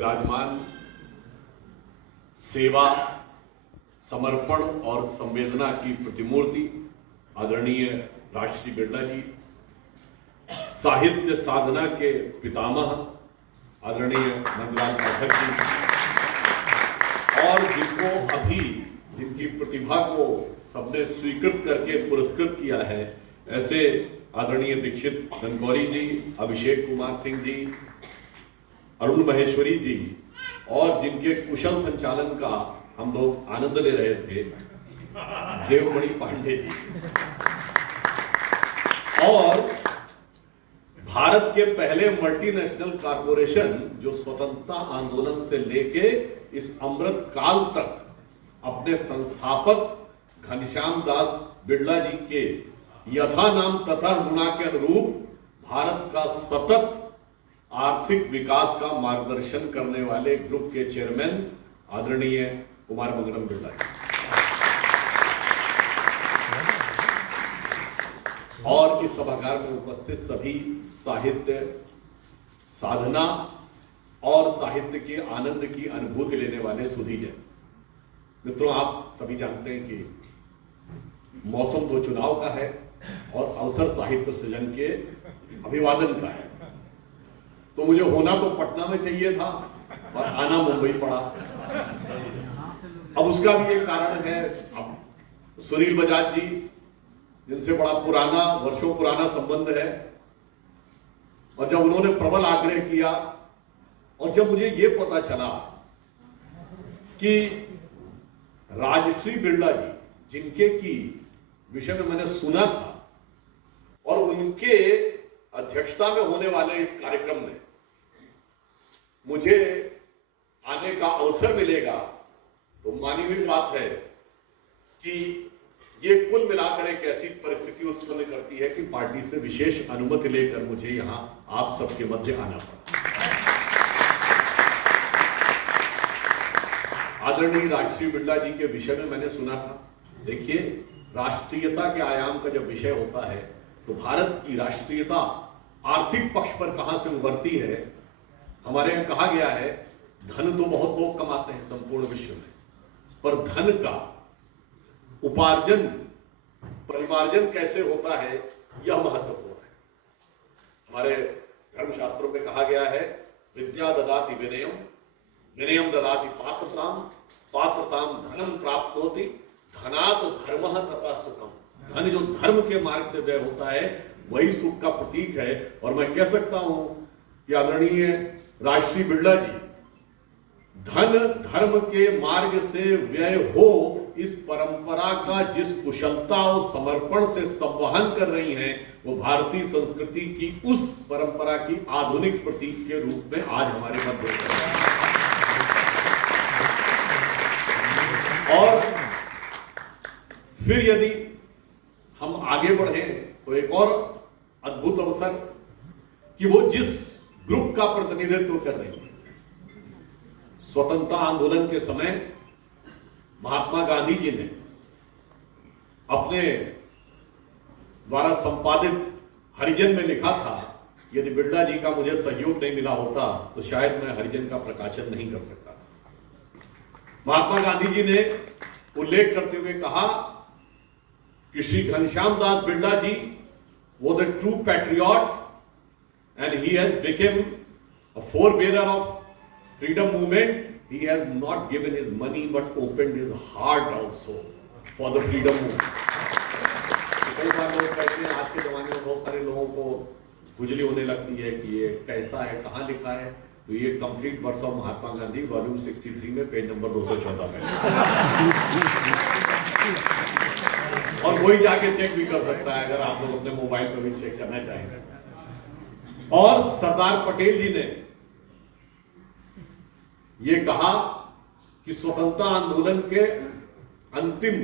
विराजमान सेवा, समर्पण और संवेदना की प्रतिमूर्ति आदरणीय राजश्री बिरला जी, साहित्य साधना के पितामह आदरणीय नंदलाल पाठक जी, और जिनकी प्रतिभा को सबने स्वीकृत करके पुरस्कृत किया है, ऐसे आदरणीय दीक्षित धनकौरी जी, अभिषेक कुमार सिंह जी, अरुण महेश्वरी जी, और जिनके कुशल संचालन का हम लोग आनंद ले रहे थे, देवमणि पांडे जी, और भारत के पहले मल्टीनेशनल कॉरपोरेशन जो स्वतंत्रता आंदोलन से लेके इस अमृत काल तक अपने संस्थापक घनश्याम दास बिरला जी के यथा नाम तथा गुणा के अनुरूप भारत का सतत आर्थिक विकास का मार्गदर्शन करने वाले ग्रुप के चेयरमैन आदरणीय कुमार मंगलम बिरला जी, और इस सभागार में उपस्थित सभी साहित्य साधना और साहित्य के आनंद की अनुभूति लेने वाले सुधीजन मित्रों, आप सभी जानते हैं कि मौसम तो चुनाव का है और अवसर साहित्य सृजन के अभिवादन का है। तो मुझे होना तो पटना में चाहिए था और आना मुंबई पड़ा। अब उसका भी एक कारण है, अब सुनील बजाज जी जिनसे बड़ा पुराना, वर्षों पुराना संबंध है, और जब उन्होंने प्रबल आग्रह किया और जब मुझे यह पता चला कि राजश्री बिरला जी, जिनके की विषय में मैंने सुना था और उनके अध्यक्षता में होने वाले इस कार्यक्रम में मुझे आने का अवसर मिलेगा, तो मानी हुई बात है कि ये कुल मिलाकर एक ऐसी परिस्थिति उत्पन्न करती है कि पार्टी से विशेष अनुमति लेकर मुझे यहां आप सबके मध्य आना पड़ा। आदरणीय राजश्री बिरला जी के विषय में मैंने सुना था। देखिए, राष्ट्रीयता के आयाम का जब विषय होता है तो भारत की राष्ट्रीयता आर्थिक पक्ष पर कहां से उभरती है। हमारे यहां कहा गया है, धन तो बहुत लोग कमाते हैं संपूर्ण विश्व में, पर धन का उपार्जन, परिमार्जन कैसे होता है, यह महत्वपूर्ण है। हमारे धर्मशास्त्रों में कहा गया है, विद्या ददाति विनयम, विनयम ददाति पात्रताम, पात्रताम धनम प्राप्नोति, धनात् धर्मः तथा सुखम। धन जो धर्म के मार्ग से व्यय होता है वही सुख का प्रतीक है। और मैं कह सकता हूं कि आदरणीय राजश्री बिरला जी धन धर्म के मार्ग से व्यय हो, इस परंपरा का जिस कुशलता और समर्पण से संवहन कर रही हैं, वो भारतीय संस्कृति की उस परंपरा की आधुनिक प्रतीक के रूप में आज हमारे मध्य है। और फिर यदि हम आगे बढ़े तो एक और अद्भुत अवसर कि वो जिस ग्रुप का प्रतिनिधित्व कर रही है, स्वतंत्रता आंदोलन के समय महात्मा गांधी जी ने अपने द्वारा संपादित हरिजन में लिखा था, यदि बिरला जी का मुझे सहयोग नहीं मिला होता तो शायद मैं हरिजन का प्रकाशन नहीं कर सकता। महात्मा गांधी जी ने उल्लेख करते हुए कहा कि श्री घनश्याम दास बिरला जी was a true patriot and he has become a forebearer of freedom movement. He has not given his money but opened his heart also for the freedom movement. कई बार लोग कहते हैं, आज के जमाने में बहुत सारे लोगों को खुजली होने लगती है कि ये कैसा है, कहाँ लिखा है। तो ये complete works of Mahatma Gandhi volume 63 में पेज नंबर 214 में, और कोई जाके चेक भी कर सकता है अगर आप लोग अपने मोबाइल पर भी चेक करना चाहेंगे। और सरदार पटेल जी ने यह कहा कि स्वतंत्रता आंदोलन के अंतिम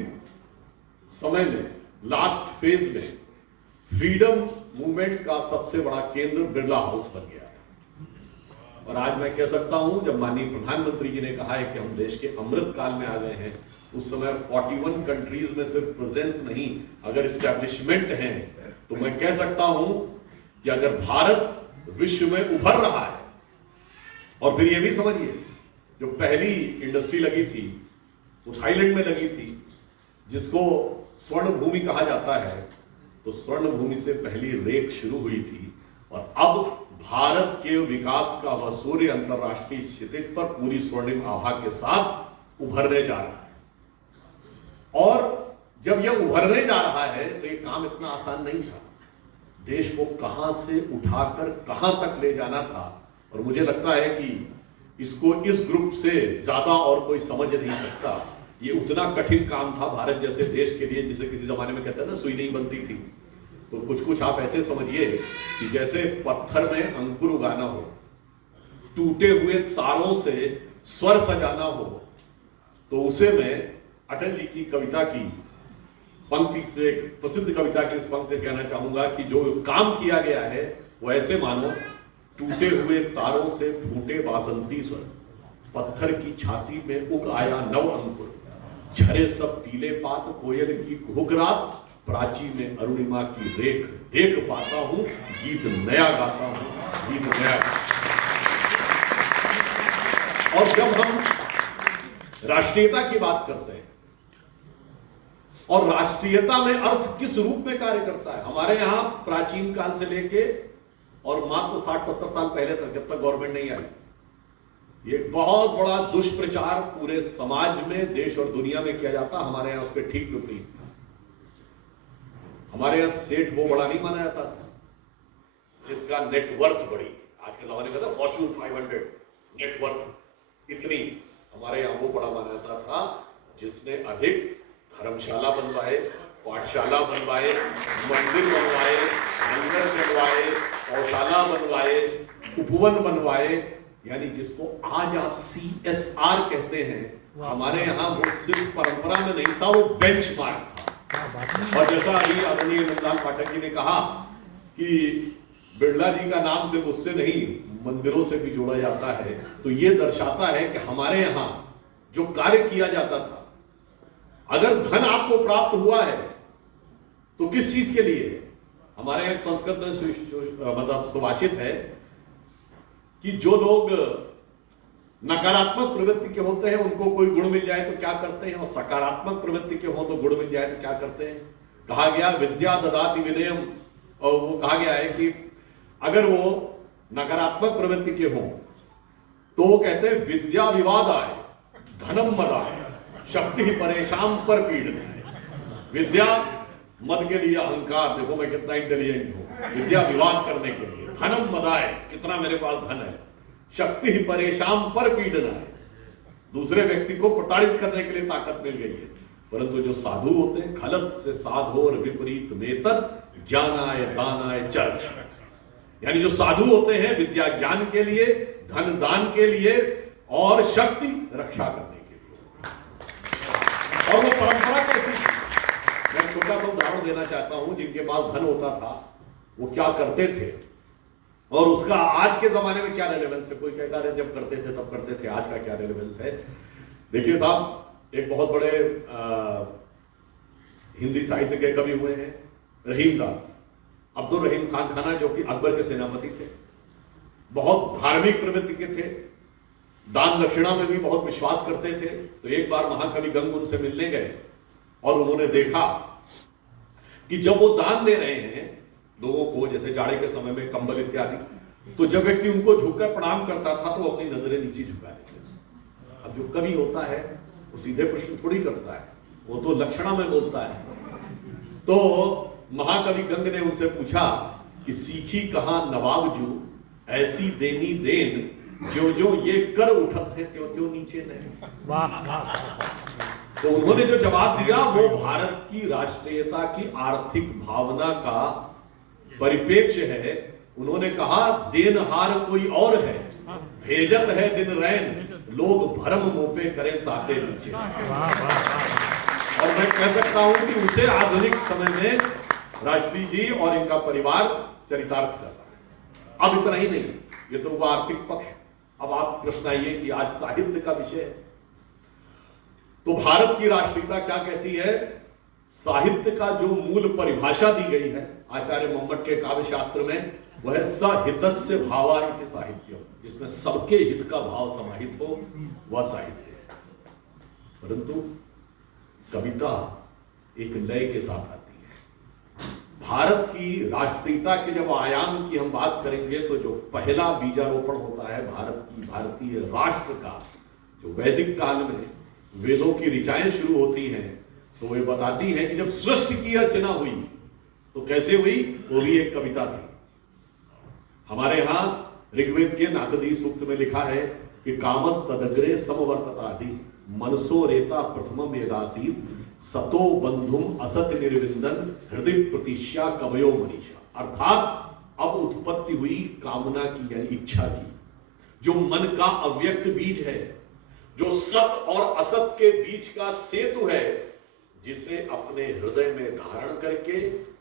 समय में, लास्ट फेज में, फ्रीडम मूवमेंट का सबसे बड़ा केंद्र बिरला हाउस बन गया। और आज मैं कह सकता हूं, जब माननीय प्रधानमंत्री जी ने कहा है कि हम देश के अमृत काल में आ गए हैं, उस समय 41 कंट्रीज में सिर्फ प्रेजेंस नहीं, अगर एस्टैब्लिशमेंट है, तो मैं कह सकता हूं कि अगर भारत विश्व में उभर रहा है और फिर ये भी समझिए, जो पहली इंडस्ट्री लगी थी वो थाईलैंड में लगी थी, जिसको स्वर्ण भूमि कहा जाता है। तो स्वर्ण भूमि से पहली रेख शुरू हुई थी और अब भारत के विकास का वह सूर्य अंतरराष्ट्रीय क्षितिज पर पूरी स्वर्णिम आभा के साथ उभरने जा रहा है। और जब यह उभरने जा रहा है तो ये काम इतना आसान नहीं था। देश को कहां से उठाकर कहां तक ले जाना था, और मुझे लगता है कि इसको इस ग्रुप से ज्यादा और कोई समझ नहीं सकता। ये उतना कठिन काम था भारत जैसे देश के लिए, जिसे किसी जमाने में कहते हैं ना सुई नहीं बनती थी। तो कुछ आप ऐसे समझिए कि जैसे पत्थर में अंकुर उगाना हो, टूटे हुए तारों से स्वर सजाना हो, तो उसे मैं अटल जी की कविता की पंक्ति से, प्रसिद्ध कविता की इस पंक्ति से कहना चाहूंगा कि जो काम किया गया है वो ऐसे मानो टूटे हुए तारों से फूटे बासंती स्वर, पत्थर की छाती में उग आया नव अंकुर, झरे सब पीले पात, कोयल की कुहुक रात, प्राची में अरुणिमा की रेख, देख पाता हूं गीत नया गाता हूं, गीत नया। और जब हम राष्ट्रीयता की बात करते हैं, और राष्ट्रीयता में अर्थ किस रूप में कार्य करता है, हमारे यहां प्राचीन काल से लेके और मात्र 60-70 साल पहले तक, जब तक गवर्नमेंट नहीं आई, ये बहुत बड़ा दुष्प्रचार पूरे समाज में, देश और दुनिया में किया जाता। हमारे यहां उसके ठीक विपरीत था। हमारे यहां सेठ वो बड़ा नहीं माना जाता था जिसका नेटवर्थ बड़ी, आज के जमाने में था फॉर्च्यून 500 नेटवर्थ इतनी, हमारे यहां वो बड़ा माना जाता था जिसने अधिक धर्मशाला बनवाए, पाठशाला बनवाए, मंदिर बनवाए, लंगर बनवाए, गौशाला बनवाए, उपवन बनवाए, यानी जिसको आज आप CSR कहते हैं, हमारे यहाँ वो सिर्फ परंपरा में नहीं था, वो बेंचमार्क था। और जैसा अभी आदरणीय नंदलाल पाठक जी ने कहा कि बिरला जी का नाम सिर्फ उससे नहीं मंदिरों से भी जोड़ा जाता है, तो ये दर्शाता है कि हमारे यहाँ जो कार्य किया जाता था, अगर धन आपको प्राप्त हुआ है तो किस चीज के लिए है? हमारे एक संस्कृत में मतलब सुभाषित है कि जो लोग नकारात्मक प्रवृत्ति के होते हैं उनको कोई गुण मिल जाए तो क्या करते हैं, और सकारात्मक प्रवृत्ति के हो तो गुण मिल जाए तो क्या करते हैं। कहा गया विद्या ददाति विनयम, और वो कहा गया है कि अगर वो नकारात्मक प्रवृत्ति के हों तो वो कहते हैं विद्या विवाद आए, धनम मद आए, शक्ति ही परेशान पर पीड़न। विद्या मद के लिए अहंकार, देखो मैं कितना इंटेलिजेंट हूं, विद्या विवाद करने के लिए, धनम मदाए, कितना मेरे पास धन है, शक्ति ही परेशान पर पीड़न है, दूसरे व्यक्ति को प्रताड़ित करने के लिए ताकत मिल गई है। परंतु जो साधु होते हैं, खलस से साधो और विपरीत मेतद ज्ञानाय दानाय चर्च, यानी जो साधु होते हैं विद्या ज्ञान के लिए, धन दान के लिए और शक्ति रक्षा करने के लिए। और वो परंपरा कैसी थी, मैं छोटा सा उदाहरण देना चाहता हूं। जिनके पास धन होता था वो क्या करते थे और उसका आज के जमाने में क्या रेलेवेंस है। कोई कहता है जब करते थे तब करते थे, आज का क्या रेलेवेंस है। देखिए साहब, एक बहुत बड़े हिंदी साहित्य के कवि हुए हैं रहीम दास, अब्दुल रहीम खान खाना, जो कि अकबर के सेनापति थे, बहुत धार्मिक प्रवृत्ति के थे, दान दक्षिणा में भी बहुत विश्वास करते थे। तो एक बार महाकवि गंग उनसे मिलने गए और उन्होंने देखा कि जब वो दान दे रहे हैं लोगों को, जैसे जाड़े के समय में कंबल इत्यादि, तो जब व्यक्ति उनको झुककर प्रणाम करता था तो वो अपनी नजरें नीचे झुका लेते थे। अब जो कवि होता है वो सीधे प्रश्न थोड़ी करता है, वो तो लक्षणा में बोलता है। तो महाकवि गंग ने उनसे पूछा कि सीखी कहां नवाब जू, ऐसी देनी देन, जो जो ये कर उठत है त्यों त्यों नीचे नहीं। तो उन्होंने जो जवाब दिया वो भारत की राष्ट्रीयता की आर्थिक भावना का परिप्रेक्ष्य है। उन्होंने कहा देनहार कोई और है, भेजत है दिन रैन, लोग भरम मोपे करें ताते नीचे। और मैं कह सकता हूं कि उसे आधुनिक समय में राष्ट्रीय जी और इनका परिवार चरितार्थ कर रहा है। अब इतना ही नहीं, ये तो हुआ आर्थिक पक्ष। अब आप प्रश्न आइए कि आज साहित्य का विषय है, तो भारत की राष्ट्रीयता क्या कहती है। साहित्य का जो मूल परिभाषा दी गई है आचार्य मम्मट के काव्य शास्त्र में, वह सहितस्य भावा इति साहित्यम। जिसमें सबके हित का भाव समाहित हो, वह साहित्य है। परंतु कविता एक लय के साथ आती है। भारत की राष्ट्रीयता के जब आयाम की हम बात करेंगे तो जो पहला बीजारोपण होता है भारतीय राष्ट्र का, जो वैदिक काल में वेदों की ऋचाएं शुरू होती हैं, तो वे बताती हैं कि जब सृष्टि की अर्चना हुई तो कैसे हुई, वो भी एक कविता थी। हमारे यहां ऋग्वेद के नाथदी सूक्त में लिखा है कि कामस तदग्रे समवर्ततादि मनसो रेता प्रथमम यदासीत सतो बंधुम असत निर्विंदन हृदय प्रतिष्या कवयो मनीषा। अर्थात अब उत्पत्ति हुई कामना की यानी इच्छा की, जो मन का अव्यक्त बीज है, जो सत और असत के बीच का सेतु है, जिसे अपने हृदय में धारण करके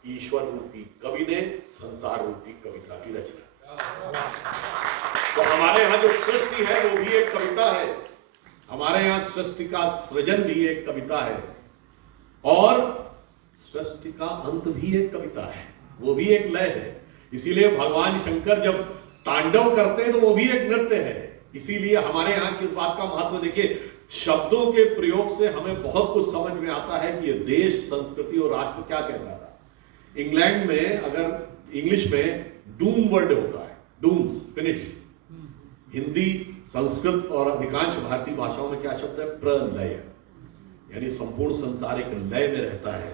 ईश्वर रूपी कवि ने संसार रूपी कविता की रचना। तो हमारे यहां जो सृष्टि है वो भी एक कविता है, हमारे यहां सृष्टि का सृजन भी एक कविता है, और सृष्टि का अंत भी एक कविता है, वो भी एक लय है। इसीलिए भगवान शंकर जब तांडव करते हैं तो वो भी एक नृत्य है। इसीलिए हमारे यहां किस बात का महत्व, देखिए शब्दों के प्रयोग से हमें बहुत कुछ समझ में आता है कि ये देश, संस्कृति और राष्ट्र क्या कहता था। इंग्लैंड में अगर इंग्लिश में डूम वर्ड होता है, डूम्स, फिनिश। हिंदी, संस्कृत और अधिकांश भारतीय भाषाओं में क्या शब्द है, प्रलय, यानी संपूर्ण संसार एक लय में रहता है।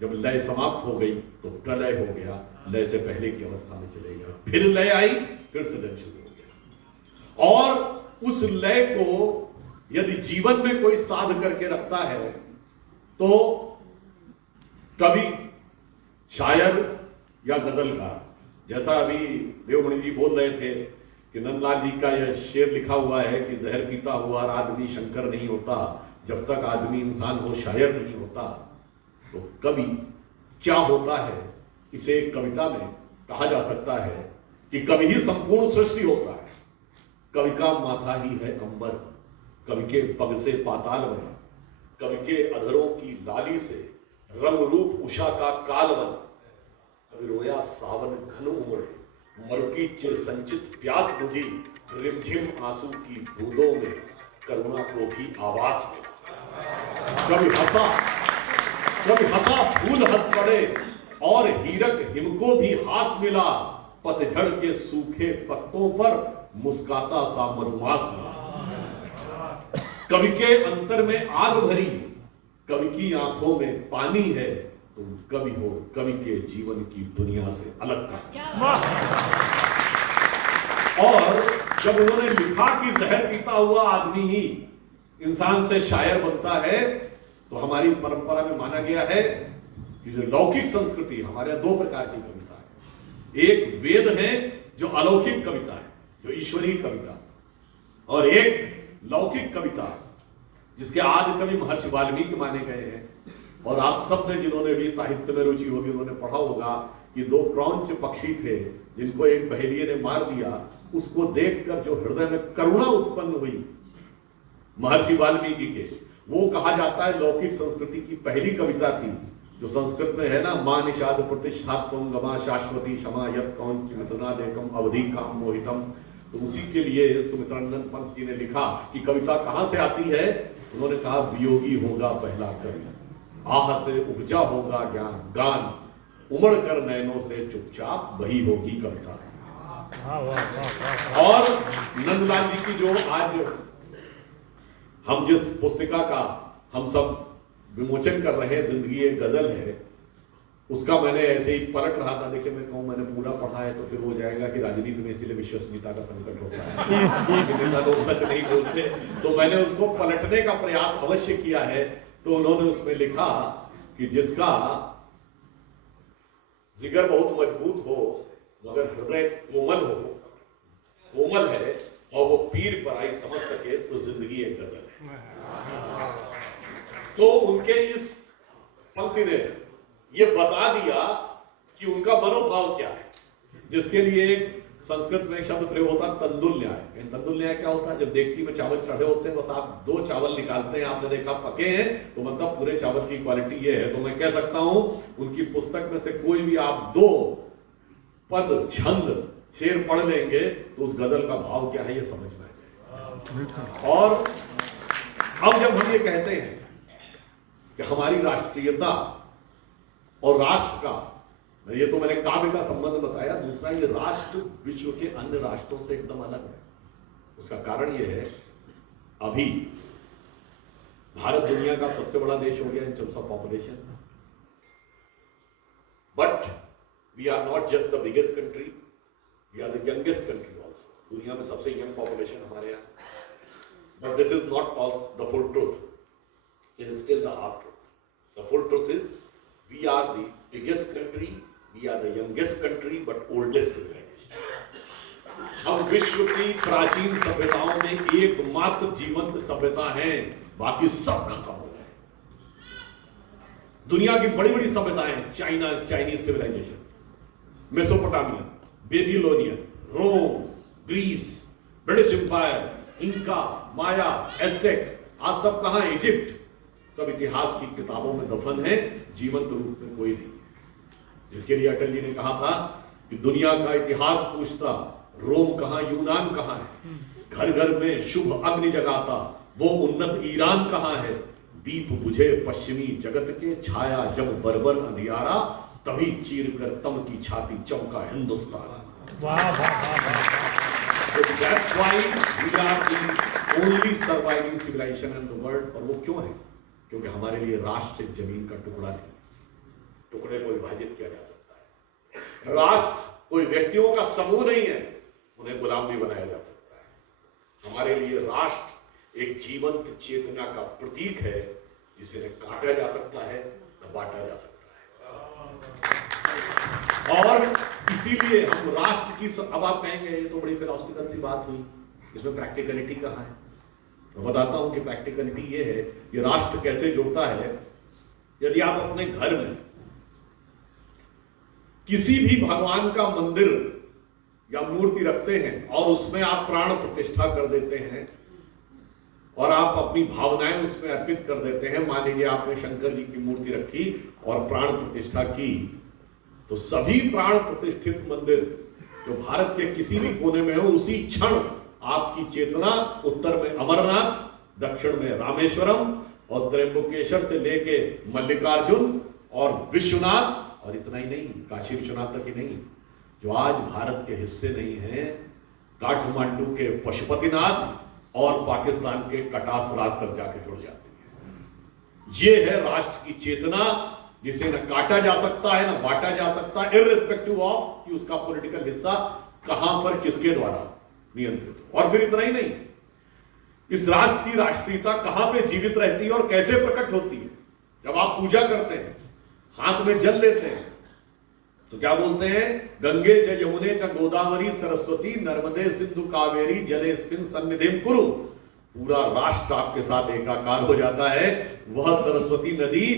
जब लय समाप्त हो गई तो प्रलय हो गया, लय से पहले की अवस्था में चले गया, फिर लय आई, फिर सृजन शुरू हो गया। और उस लय को यदि जीवन में कोई साध करके रखता है तो कवि, शायर या गजलकार, जैसा अभी देवमणि जी बोल रहे थे कि नंदलाल जी का यह शेर लिखा हुआ है कि जहर पीता हुआ आदमी शंकर नहीं होता, जब तक आदमी इंसान हो शायर नहीं होता। तो कवि क्या होता है, इसे एक कविता में कहा जा सकता है कि कवि ही संपूर्ण सृष्टि होता है। कवि का माथा ही है अंबर, कवि के पग से पाताल बना, कवि के अधरों की लाली से रंग रूप उषा का कालवन, कवि रोया सावन घन उमड़े, मरुकी चिर संचित प्यास बुझी, रिमझिम आंसू की बूंदों में करुणा को भी आवास मिला। कभी हंसा फूल हंस पड़े और हीरक हिम को भी हास मिला, पतझड़ के सूखे पत्तों पर मुस्काता सा मधुमास मिला। कवि के अंतर में आग भरी, कवि की आंखों में पानी है, तुम कवि हो, कवि के जीवन की दुनिया से अलग का। और जब उन्होंने लिखा कि जहर पीता हुआ आदमी ही इंसान से शायर बनता है, तो हमारी परंपरा में माना गया है कि जो लौकिक संस्कृति, हमारे दो प्रकार की कविता है। एक वेद है जो अलौकिक कविता है, जो ईश्वरीय कविता, और एक लौकिक कविता जिसके आदि कवि महर्षि वाल्मीकि माने गए हैं। और आप सब ने, जिन्होंने भी साहित्य में रुचि होगी, उन्होंने पढ़ा होगा कि दो क्रौंच पक्षी थे जिनको एक बहेलिये ने मार दिया, उसको देखकर जो हृदय में करुणा उत्पन्न हुई महर्षि वाल्मीकि के, वो कहा जाता है लौकिक संस्कृति की पहली कविता थी। जो संस्कृत में है ना, मां निषाद प्रतिष्ठास्तम गमा शाश्वती क्षमा यत कौंच मित्रनादेकम अवधि काम मोहितम। तो उसी के लिए सुमित्रानंद पंत जी ने लिखा कि कविता कहां से आती है। उन्होंने कहा वियोगी होगा पहला कवि, आह से उपजा होगा ज्ञान गान, उमड़ कर नैनों से चुपचाप वही होगी कविता। और नंदलाल जी की जो आज हम जिस पुस्तिका का हम सब विमोचन कर रहे हैं, जिंदगी एक गजल है, उसका मैंने ऐसे ही पलट रहा था। देखिए मैं कहूँ मैंने पूरा पढ़ा है तो फिर हो जाएगा कि राजनीति में इसीलिए विश्वसनीयता का संकट होता है, लेकिन लोग सच नहीं बोलते। तो मैंने उसको पलटने का प्रयास अवश्य किया है। तो उन्होंने उसमें लिखा कि जिसका जिगर बहुत मजबूत हो मगर हृदय कोमल है और वो पीर पर आई समझ सके तो जिंदगी एक गजल है। तो उनके इस पंक्ति ने ये बता दिया कि उनका मनोभाव क्या है, जिसके लिए एक संस्कृत में एक शब्द प्रयोग होता है तंदुल न्याय। तंदुल न्याय क्या होता है, जब देगची में चावल चढ़े होते हैं, बस आप दो चावल निकालते हैं, आपने देखा पके हैं तो मतलब पूरे चावल की क्वालिटी ये है। तो मैं कह सकता हूं उनकी पुस्तक में से कोई भी आप दो पद, छंद शेर पढ़ लेंगे तो उस गजल का भाव क्या है ये समझ में आएगा। और अब जब हम ये कहते हैं कि हमारी राष्ट्रीयता और राष्ट्र का, ये तो मैंने काव्य का संबंध बताया, दूसरा ये राष्ट्र विश्व के अन्य राष्ट्रों से एकदम अलग है। उसका कारण ये है, अभी भारत दुनिया का सबसे बड़ा देश हो गया in terms of population, but we are not just the biggest country, we are the youngest country also. दुनिया में सबसे यंग पॉपुलेशन हमारे यहाँ, but this is not the full truth, it is still the half truth. The full truth is we are the biggest country, we are the youngest country, but oldest civilization. हम विश्व की प्राचीन सभ्यताओं में एकमात्र जीवंत सभ्यता है, बाकी सब खत्म हो गए। दुनिया की बड़ी बड़ी सभ्यताएं, China, Chinese civilization, Mesopotamia, Babylonian, Rome, Greece, British empire, Inca, Maya, Aztec, आज सब कहां? इजिप्ट। सब इतिहास की किताबों में दफन है, जीवंत रूप में कोई नहीं। इसके लिए अटल जी ने कहा था कि दुनिया का इतिहास पूछता, रोम कहां, यूनान कहां है? घर घर में शुभ अग्नि जगाता, वो उन्नत ईरान कहां है? दीप बुझे पश्चिमी जगत के, छाया जब बर्बर अंधियारा, तभी चीर कर तम की छाती चमका हिंदुस्तान। वाह वाह। So that's why we are the only surviving civilization in the world। और वो क्यों है? क्योंकि हमारे लिए राष्ट्र एक जमीन का टुकड़ा नहीं, टुकड़े को विभाजित किया जा सकता है। राष्ट्र कोई व्यक्तियों का समूह नहीं है, उन्हें गुलाम भी बनाया जा सकता है। हमारे लिए राष्ट्र एक जीवंत चेतना का प्रतीक है, जिसे न काटा जा सकता है न बांटा जा सकता है। और इसीलिए हम राष्ट्र की, अब आप कहेंगे ये तो बड़ी फिलॉसफिकल सी बात हुई, इसमें प्रैक्टिकलिटी कहां है? मैं बताता हूं कि प्रैक्टिकलिटी ये है, ये राष्ट्र कैसे जुड़ता है। यदि आप अपने घर में किसी भी भगवान का मंदिर या मूर्ति रखते हैं और उसमें आप प्राण प्रतिष्ठा कर देते हैं और आप अपनी भावनाएं उसमें अर्पित कर देते हैं, मान लीजिए आपने शंकर जी की मूर्ति रखी और प्राण प्रतिष्ठा की, तो सभी प्राण प्रतिष्ठित मंदिर जो भारत के किसी भी कोने में हो, उसी क्षण आपकी चेतना उत्तर में अमरनाथ, दक्षिण में रामेश्वरम और त्र्यंबकेश्वर से लेके मल्लिकार्जुन और विश्वनाथ, और इतना ही नहीं, काशी विश्वनाथ तक ही नहीं, जो आज भारत के हिस्से नहीं है, काठमांडू के पशुपतिनाथ और पाकिस्तान के कटास राज तक जाके जुड़ जाती है। ये है राष्ट्र की चेतना, जिसे न काटा जा सकता है न बांटा जा सकता, इररिस्पेक्टिव ऑफ कि उसका पॉलिटिकल हिस्सा कहां पर किसके द्वारा नियंत्रित हो। और फिर इतना ही नहीं, इस राष्ट्र की राष्ट्रीयता कहां पे जीवित रहती है और कैसे प्रकट होती है। जब आप पूजा करते हैं, हाथ में जल लेते हैं, तो क्या बोलते हैं? गंगे च यमुने च गोदावरी सरस्वती नर्मदे सिंधु कावेरी जलेस्मिन् सन्निधिं कुरु। पूरा राष्ट्र आपके साथ एकाकार हो जाता है। वह सरस्वती नदी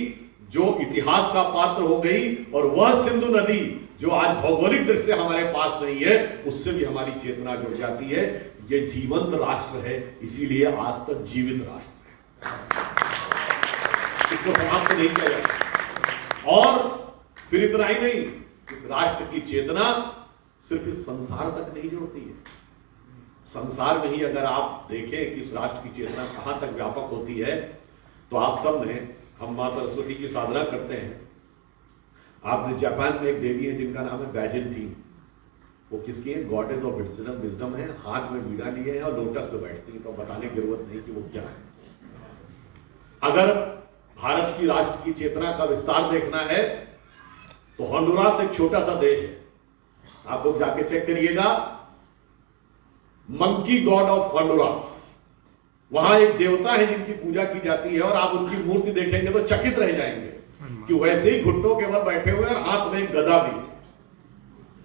जो इतिहास का पात्र हो गई, और वह सिंधु नदी जो आज भौगोलिक दृष्टि से हमारे पास नहीं है, उससे भी हमारी चेतना जुड़ जाती है। ये जीवंत राष्ट्र है, इसीलिए आज तक जीवित राष्ट्र है, इसको समाप्त नहीं किया जा सकता। और फिर इतना ही नहीं, इस राष्ट्र की चेतना सिर्फ इस संसार तक नहीं जुड़ती है। संसार में ही अगर आप देखें कि इस राष्ट्र की चेतना कहां तक व्यापक होती है, तो आप सब ने, हम मां सरस्वती की साधना करते हैं। आपने जापान में एक देवी है जिनका नाम है बैजेंटीन। वो किसकी है? गॉडेस ऑफ विजडम है, हाथ में वीणा लिए है और लोटस पे बैठती है, तो बताने की जरूरत नहीं कि वो क्या है। अगर भारत की राष्ट्र की चेतना का विस्तार देखना है तो होंडुरास एक छोटा सा देश है, आप लोग जाके चेक करिएगा, मंकी गॉड ऑफ होंडुरास। वहां एक देवता है जिनकी पूजा की जाती है, और आप उनकी मूर्ति देखेंगे तो चकित रह जाएंगे कि वैसे ही घुटनों के बल बैठे हुए और हाथ में एक गदा भी।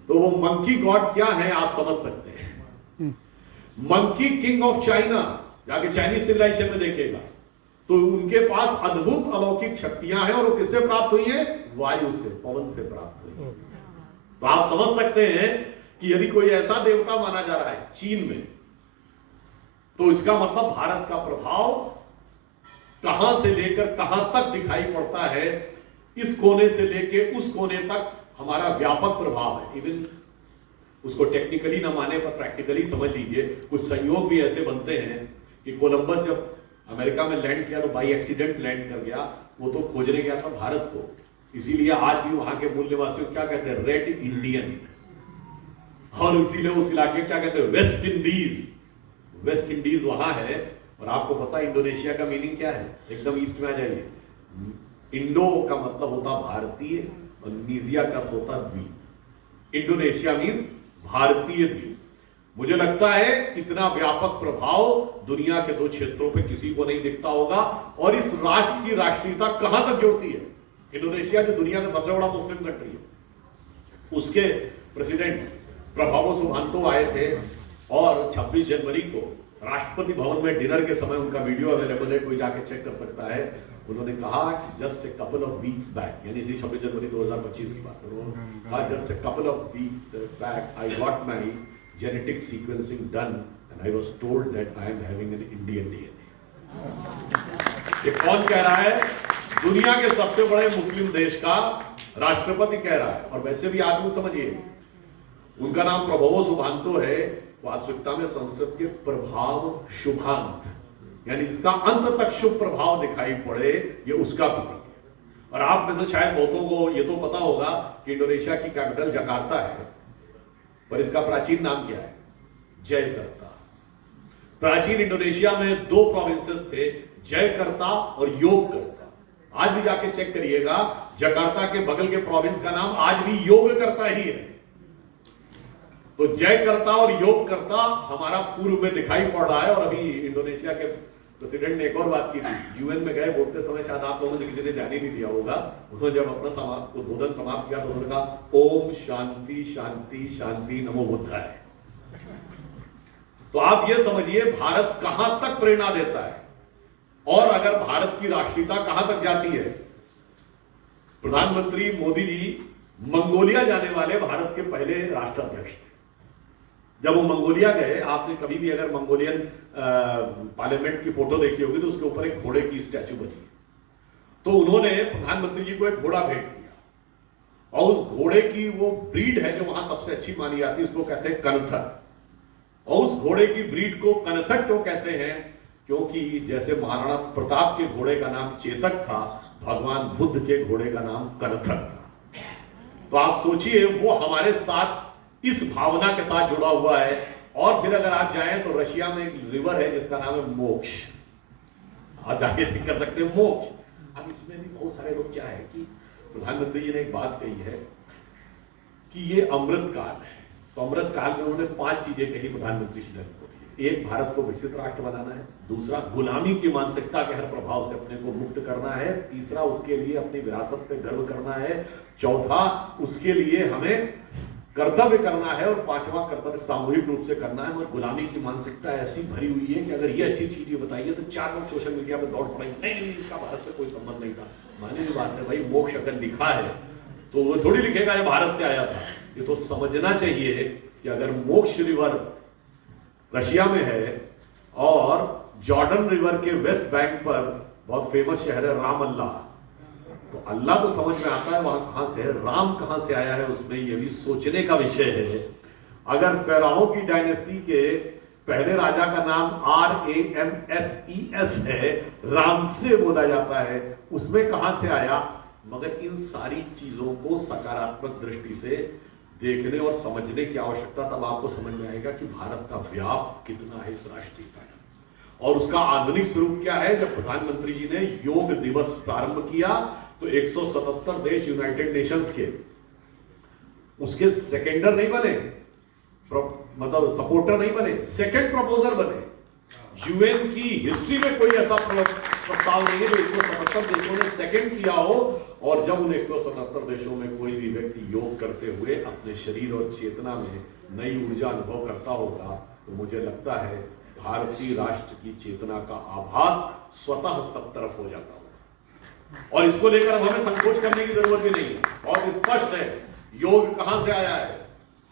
तो वो मंकी गॉड क्या है आप समझ सकते हैं। मंकी किंग ऑफ चाइना, जाके चाइनीज सिविलाइजेशन में देखिएगा तो उनके पास अद्भुत अलौकिक शक्तियां हैं, और वो किससे प्राप्त हुई है? वायु से, पवन से प्राप्त हुई है। तो आप समझ सकते हैं कि यदि कोई ऐसा देवता माना जा रहा है चीन में, तो इसका मतलब भारत का प्रभाव कहां से लेकर कहां तक दिखाई पड़ता है। इस कोने से लेकर उस कोने तक हमारा व्यापक प्रभाव है। इवन उसको टेक्निकली ना माने पर प्रैक्टिकली समझ लीजिए। कुछ संयोग भी ऐसे बनते हैं कि कोलंबस जब अमेरिका में लैंड किया तो बाई एक्सीडेंट लैंड कर गया, वो तो खोजने गया था भारत को। इसीलिए आज भी वहां के मूल निवासी क्या कहते हैं, रेड इंडियन, और इसीलिए उस इलाके क्या कहते हैं, वेस्ट इंडीज। वेस्ट इंडीज वहां है। और आपको पता है इंडोनेशिया का मीनिंग क्या है, एकदम ईस्ट में आ जाइए। इंडो का मतलब होता भारतीय और नीजिया का अर्थ होता द्वीप। इंडोनेशिया मीन्स भारतीय द्वीप। मुझे लगता है इतना व्यापक प्रभाव दुनिया के 2 क्षेत्रों पे किसी को नहीं दिखता होगा। और इस राष्ट्र की राष्ट्रीयता कहां तक जुड़ती है। इंडोनेशिया जो दुनिया का सबसे बड़ा मुस्लिम कंट्री है, उसके प्रेसिडेंट प्रभावो सुभांतो आए थे और 26 जनवरी को राष्ट्रपति भवन में डिनर के समय, उनका वीडियो अवेलेबल है, कोई जाके चेक कर सकता है, उन्होंने कहा कि just a couple of weeks back, यानी 26 जनवरी 2025 की बात, उन्होंने कहा just a couple of weeks back I got my genetic sequencing done and I was told that I am having an Indian DNA. ये कौन कह रहा है? दुनिया के सबसे बड़े मुस्लिम देश का राष्ट्रपति कह रहा है। और वैसे भी आदमी समझिए, उनका नाम प्रभावो सुभांतो है, वास्तविकता में संस्कृत के प्रभाव शुभांत, यानी जिसका अंत तक शुभ प्रभाव दिखाई पड़े, ये उसका प्रतीक है। और आप में से शायद बहुतों को ये तो पता होगा कि इंडोनेशिया की कैपिटल जकार्ता है, पर इसका प्राचीन नाम क्या है? जयकर्ता। प्राचीन इंडोनेशिया में 2 प्रोविंसेस थे, जयकर्ता और योगकर्ता। आज भी जाके चेक करिएगा, जकार्ता के बगल के प्रोविंस का नाम आज भी योगकर्ता ही है। तो जयकर्ता और योगकर्ता हमारा पूर्व में दिखाई पड़ रहा है। और अभी इंडोनेशिया के प्रेसिडेंट ने एक और बात की थी, यूएन में गए, बोलते समय शायद आप लोगों ने किसी ने ध्यान ही नहीं दिया होगा, उन्होंने जब अपना उद्बोधन समाप्त किया तो उन्होंने कहा ओम शांति शांति शांति नमो बुद्धाय। तो आप ये समझिए भारत कहां तक प्रेरणा देता है और अगर भारत की राष्ट्रीयता कहां तक जाती है। प्रधानमंत्री मोदी जी मंगोलिया जाने वाले भारत के पहले राष्ट्राध्यक्ष थे। जब वो मंगोलिया गए, आपने कभी भी अगर मंगोलियन पार्लियामेंट की फोटो देखी होगी तो उसके ऊपर एक घोड़े की स्टैचू बनी है। तो उन्होंने प्रधानमंत्री जी को एक घोड़ा भेंट किया और उस घोड़े की वो ब्रीड है जो वहां सबसे अच्छी मानी जाती है, उसको कहते हैं कनथक। और उस घोड़े की ब्रीड को कनथक क्यों कहते हैं? क्योंकि जैसे महाराणा प्रताप के घोड़े का नाम चेतक था, भगवान बुद्ध के घोड़े का नाम कनथक था। तो आप सोचिए वो हमारे साथ इस भावना के साथ जुड़ा हुआ है। और फिर अगर आप जाएं तो रशिया में एक रिवर है जिसका नाम है मोक्ष, आप जाके चेक कर सकते हैं मोक्ष। अब इसमें भी बहुत सारे लोग क्या है कि प्रधानमंत्री जी ने एक बात कही है कि ये अमृत काल है। तो अमृत काल में उन्होंने 5 चीजें कही प्रधानमंत्री श्री नरेंद्र मोदी। एक, भारत को विकसित राष्ट्र बनाना है। दूसरा, गुलामी की मानसिकता के हर प्रभाव से अपने को मुक्त करना है। तीसरा, उसके लिए अपनी विरासत पे गर्व करना है। चौथा, उसके लिए हमें कर्तव्य करना है। और 5वां कर्तव्य सामूहिक रूप से करना है। और गुलामी की मानसिकता ऐसी भरी हुई है कि अगर ये अच्छी चीज बताइए तो 4 लोग सोशल मीडिया पर दौड़ पड़ेंगे, नहीं इसका भारत से कोई संबंध नहीं था। मानी की बात है भाई, मोक्ष अगर लिखा है तो वो थोड़ी लिखेगा ये भारत से आया था। ये तो समझना चाहिए कि अगर मोक्ष रिवर रशिया में है और जॉर्डन रिवर के वेस्ट बैंक पर बहुत फेमस शहर है राम अल्लाह, तो अल्लाह तो समझ में आता है वहां कहां से है, राम कहां से आया है उसमें ये भी सोचने का विषय है। अगर फेराओ की डायनेस्टी के पहले राजा का नाम RAMSES है, राम से बोला जाता है, उसमें कहां से आया? मगर इन सारी चीजों को सकारात्मक दृष्टि से देखने और समझने की आवश्यकता, तब आपको समझ में आएगा कि भारत का व्याप कितना है इस राष्ट्रीयता का। और उसका आधुनिक स्वरूप क्या है? जब प्रधानमंत्री जी ने योग दिवस प्रारंभ किया तो 177 देश यूनाइटेड नेशंस के उसके सेकेंडर नहीं बने, मतलब सपोर्टर नहीं बने, सेकंड प्रपोजर बने। यूएन की हिस्ट्री में कोई ऐसा प्रस्ताव नहीं है जो 177 देशों ने सेकंड किया हो। और जब उन 177 देशों में कोई भी व्यक्ति योग करते हुए अपने शरीर और चेतना में नई ऊर्जा अनुभव करता होगा तो मुझे लगता है भारतीय राष्ट्र की चेतना का आभास स्वतः सब तरफ हो जाता होगा। और इसको लेकर अब हमें संकोच करने की जरूरत भी नहीं है, बहुत स्पष्ट है योग कहां से आया है।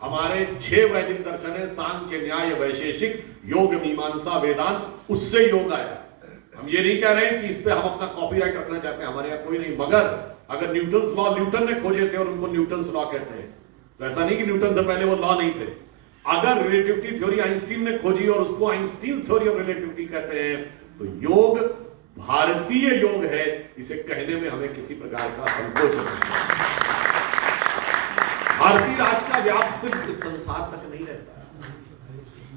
हमारे 6 वैदिक दर्शन है, सांख्य, न्याय, वैशेषिक, योग, मीमांसा, वेदांत, उससे योग आया। हम ये नहीं कह रहे हैं कि इस पे हम अपना कॉपीराइट रखना चाहते हैं, हमारे यहाँ कोई नहीं। मगर अगर न्यूटन्स लॉ न्यूटन ने खोजे थे और उनको न्यूटन्स लॉ कहते हैं, तो ऐसा नहीं कि न्यूटन से पहले वो लॉ नहीं थे। अगर रिलेटिविटी थ्योरी आइंस्टीन ने खोजी और उसको आइंस्टीन थ्योरी ऑफ रिलेटिविटी कहते हैं, तो योग भारतीय योग है, इसे कहने में हमें किसी प्रकार का संकोच नहीं है। भारतीय राष्ट्र का व्याप सिर्फ इस संसार तक नहीं रहता है।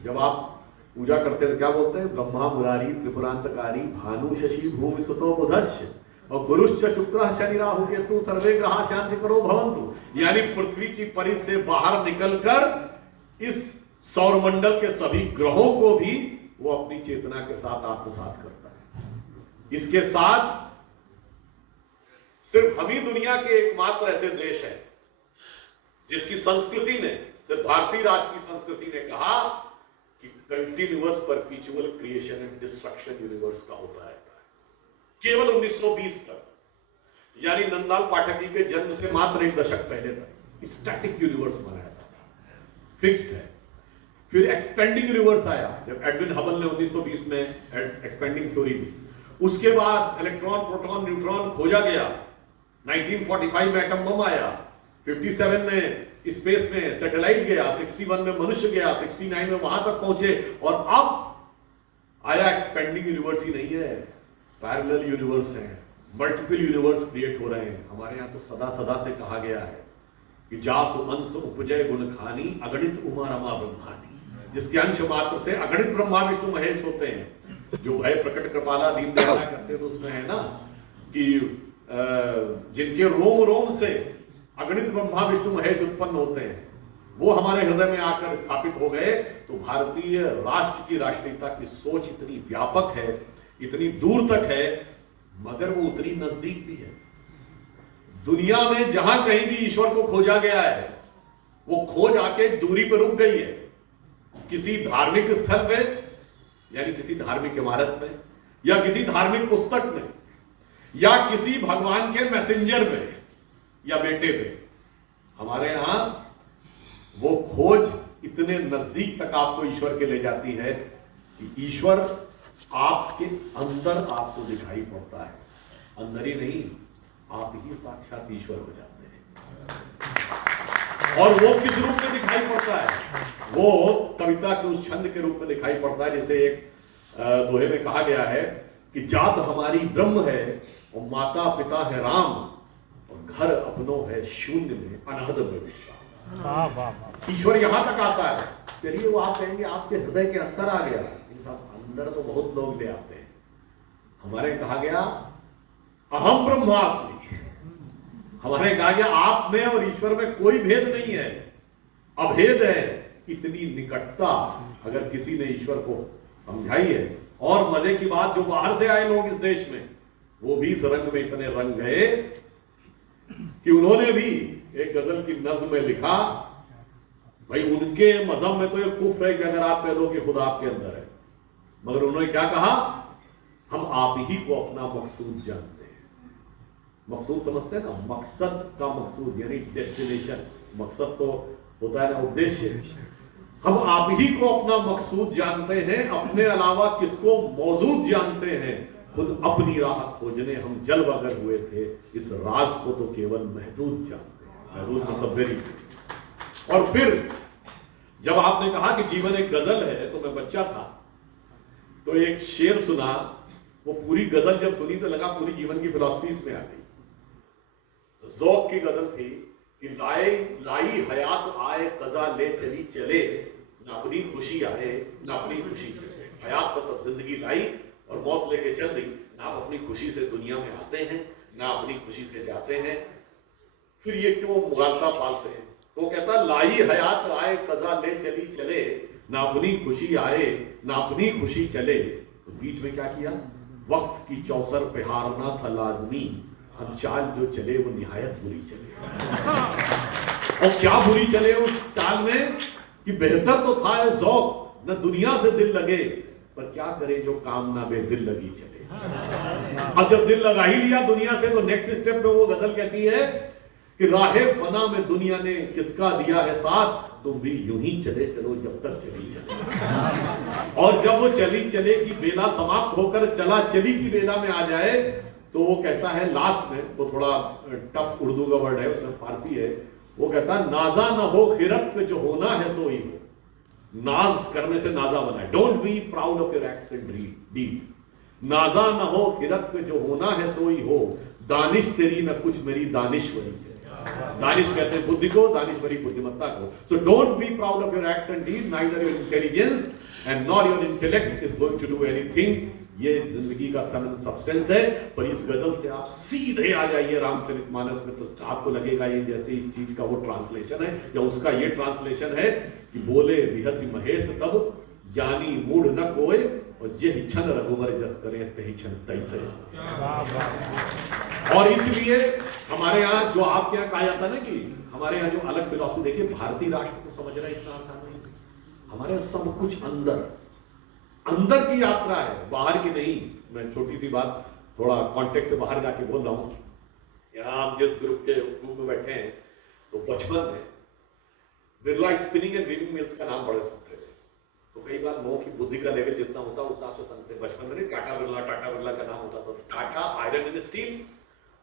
जब आप पूजा करते हैं तो क्या बोलते हैं? ब्रह्मा मुरारी त्रिपुरांतकारी भानु शशि भूमि सुतो बुधस्य और गुरुश्च शुक्र शनि राहु केतु सर्वे ग्रह शांति करो भवन्तु। यानी पृथ्वी की परिधि से बाहर निकलकर इस सौरमंडल के सभी ग्रहों को भी वो अपनी चेतना के साथ आत्मसात करता है। इसके साथ सिर्फ हम ही दुनिया के एकमात्र ऐसे देश हैं जिसकी संस्कृति ने, सिर्फ भारतीय राष्ट्र की संस्कृति ने कहा कि continuous परपीचुअल creation and destruction universe का होता रहता है। केवल 1920 तक, यानी नंदलाल पाठक जी के जन्म से मात्र एक दशक पहले तक स्टैटिक यूनिवर्स माना जाता था, फिक्स्ड है। फिर एक्सपेंडिंग यूनिवर्स आया जब एडविन हबल ने 1920 में एक्सपेंडिंग थ्योरी दी। उसके बाद इलेक्ट्रॉन प्रोटॉन न्यूट्रॉन खोजा गया। 1945 में एटम बम आया, 57 में स्पेस में सैटेलाइट गया, 61 में मनुष्य गया, 69 में वहां तक पहुंचे, और अब आया एक्सपेंडिंग यूनिवर्स ही नहीं है, पैरेलल यूनिवर्स है, मल्टीपल यूनिवर्स क्रिएट हो रहे हैं। हमारे यहाँ तो सदा सदा से कहा गया है कि जासु अंश उपजय गुण खानी अगणित उमा रमा ब्रह्मानी, जिसके अंश मात्र से अगणित ब्रह्मा विष्णु महेश होते हैं। जो भय प्रकट कृपाला दीन दयाला करते तो उसमें है ना कि जिनके रोम रोम से अगणित ब्रह्मा विष्णु महेश उत्पन्न होते हैं, वो हमारे हृदय में आकर स्थापित हो गए। तो भारतीय राष्ट्र की राष्ट्रीयता की सोच इतनी व्यापक है, इतनी दूर तक है, मगर वो उतनी नजदीक भी है। दुनिया में जहां कहीं भी ईश्वर को खोजा गया है, वो खोज आके दूरी पर रुक गई है। किसी धार्मिक स्थल पे, यानी किसी धार्मिक इमारत में, या किसी धार्मिक पुस्तक में, या किसी भगवान के मैसेंजर में या बेटे पे। हमारे यहां वो खोज इतने नजदीक तक आपको ईश्वर के ले जाती है कि ईश्वर आपके अंदर आपको दिखाई पड़ता है, अंदर ही नहीं, आप ही साक्षात ईश्वर हो जाते हैं। और वो किस रूप में दिखाई पड़ता है? वो कविता के उस छंद के रूप में दिखाई पड़ता है, जैसे एक दोहे में कहा गया है कि जात हमारी ब्रह्म है और माता पिता है राम, और घर अपनों है शून्य में अनहद में विश्राम। ईश्वर यहां तक आता है। चलिए वो आप कहेंगे आपके हृदय के अंदर आ गया, अंदर तो बहुत लोग ले आते हैं। हमारे कहा गया अहम ब्रह्मास्मि, हमारे कहा गया आप में और ईश्वर में कोई भेद नहीं है, अभेद है। इतनी निकटता अगर किसी ने ईश्वर को समझाई है। और मजे की बात, जो बाहर से आए लोग इस देश में, वो भी इस रंग में इतने रंग गए कि उन्होंने भी एक गजल की नज्म में लिखा, भाई उनके मजहब में तो ये कुफ्र है कि अगर आप कह दो कि खुदा आपके अंदर है, मगर उन्होंने क्या कहा, हम आप ही को अपना मकसूद जानते हैं। मकसूद समझते हैं ना, मकसद का मकसूद यानी डेस्टिनेशन। मकसद तो होता है ना उद्देश्य। हम आप ही को अपना मकसूद जानते हैं, अपने अलावा किसको मौजूद जानते हैं। खुद अपनी राह खोजने हम जल बगर हुए थे, इस राज को तो केवल महदूद जानते हैं। महदूद मतलब वेरी। और फिर जब आपने कहा कि जीवन एक गजल है, तो मैं बच्चा था तो एक शेर सुना, वो पूरी गजल जब सुनी तो लगा पूरी जीवन की फिलॉसफी इसमें आ गई। ज़ौक़ की गजल थी कि लाई हयात आए कज़ा ले चली चले, ना अपनी खुशी आए ना अपनी खुशी चले। हयात मतलब जिंदगी लाई और मौत लेके चल दी। ना आप अपनी खुशी से दुनिया में आते हैं, ना अपनी खुशी से जाते हैं, फिर ये क्यों मुगालता पालते हैं। तो कहता लाई हयात आए कज़ा ले चली चले, ना अपनी खुशी आए ना अपनी खुशी चले। तो बीच में क्या किया, वक्त की चौसर पे हारना था लाजमी, हम चाल जो चले वो निहायत बुरी चले। और क्या बुरी चले उस चाल में कि बेहतर तो था ज़ौक़, न दुनिया से दिल लगे, पर क्या करे जो काम ना बे दिल लगी चले। अब जब दिल लगा ही लिया दुनिया से, तो नेक्स्ट स्टेप में वो गजल कहती है कि राहे फना में दुनिया ने किसका दिया है साथ, तुम भी यूं ही चले चलो जब तक चली चले। और जब वो चली चले की बेला समाप्त होकर चला चली की बेला में आ जाए, तो वो कहता है लास्ट में, वो थोड़ा टफ उर्दू का वर्ड है, उसमें फारसी है, वो कहता नाजा न हो खिरक पे जो होना है सो ही हो। नाज करने से नाजा बना है। Don't be proud of your acts and deed. नाजा न हो खिरक पे जो होना है सो ही हो। दानिश तेरी न कुछ मेरी दानिश्वरी है। दानिश कहते हैं बुद्धि को, दानिश्वरी बुद्धिमत्ता को। So don't be proud of your acts and deed, neither your intelligence and nor your intellect is going to do anything. ये जिंदगी का सब्सटेंस है। पर इस गजल से आप सीधे आ जाइए रामचरितमानस में, तो आपको लगेगा ये जैसे इस चीज का वो ट्रांसलेशन है या उसका ये ट्रांसलेशन है कि बोले बिहसी महेश तब ज्ञानी मूढ़ न कोय, और ये क्षण रघुवर जस करे ते क्षण तैसे। और इसलिए हमारे यहाँ जो आपके यहाँ कहा जाता है ना कि हमारे यहाँ जो अलग फिलॉसफी, देखिए भारतीय राष्ट्र को समझना इतना आसान नहीं। हमारे यहाँ सब कुछ अंदर अंदर की यात्रा है, बाहर की नहीं। मैं छोटी सी बात थोड़ा कॉन्टेक्स्ट से बाहर जाके बोल रहा हूं। यहाँ आप जिस ग्रुप में बैठे हैं, तो बचपन में Birla spinning and weaving mills का नाम बड़े सुनते थे। तो कई बार लोगों की बुद्धि का लेवल जितना होता है उस हिसाब से सुनते। बचपन में टाटा बिरला का नाम होता था। टाटा आयरन एंड स्टील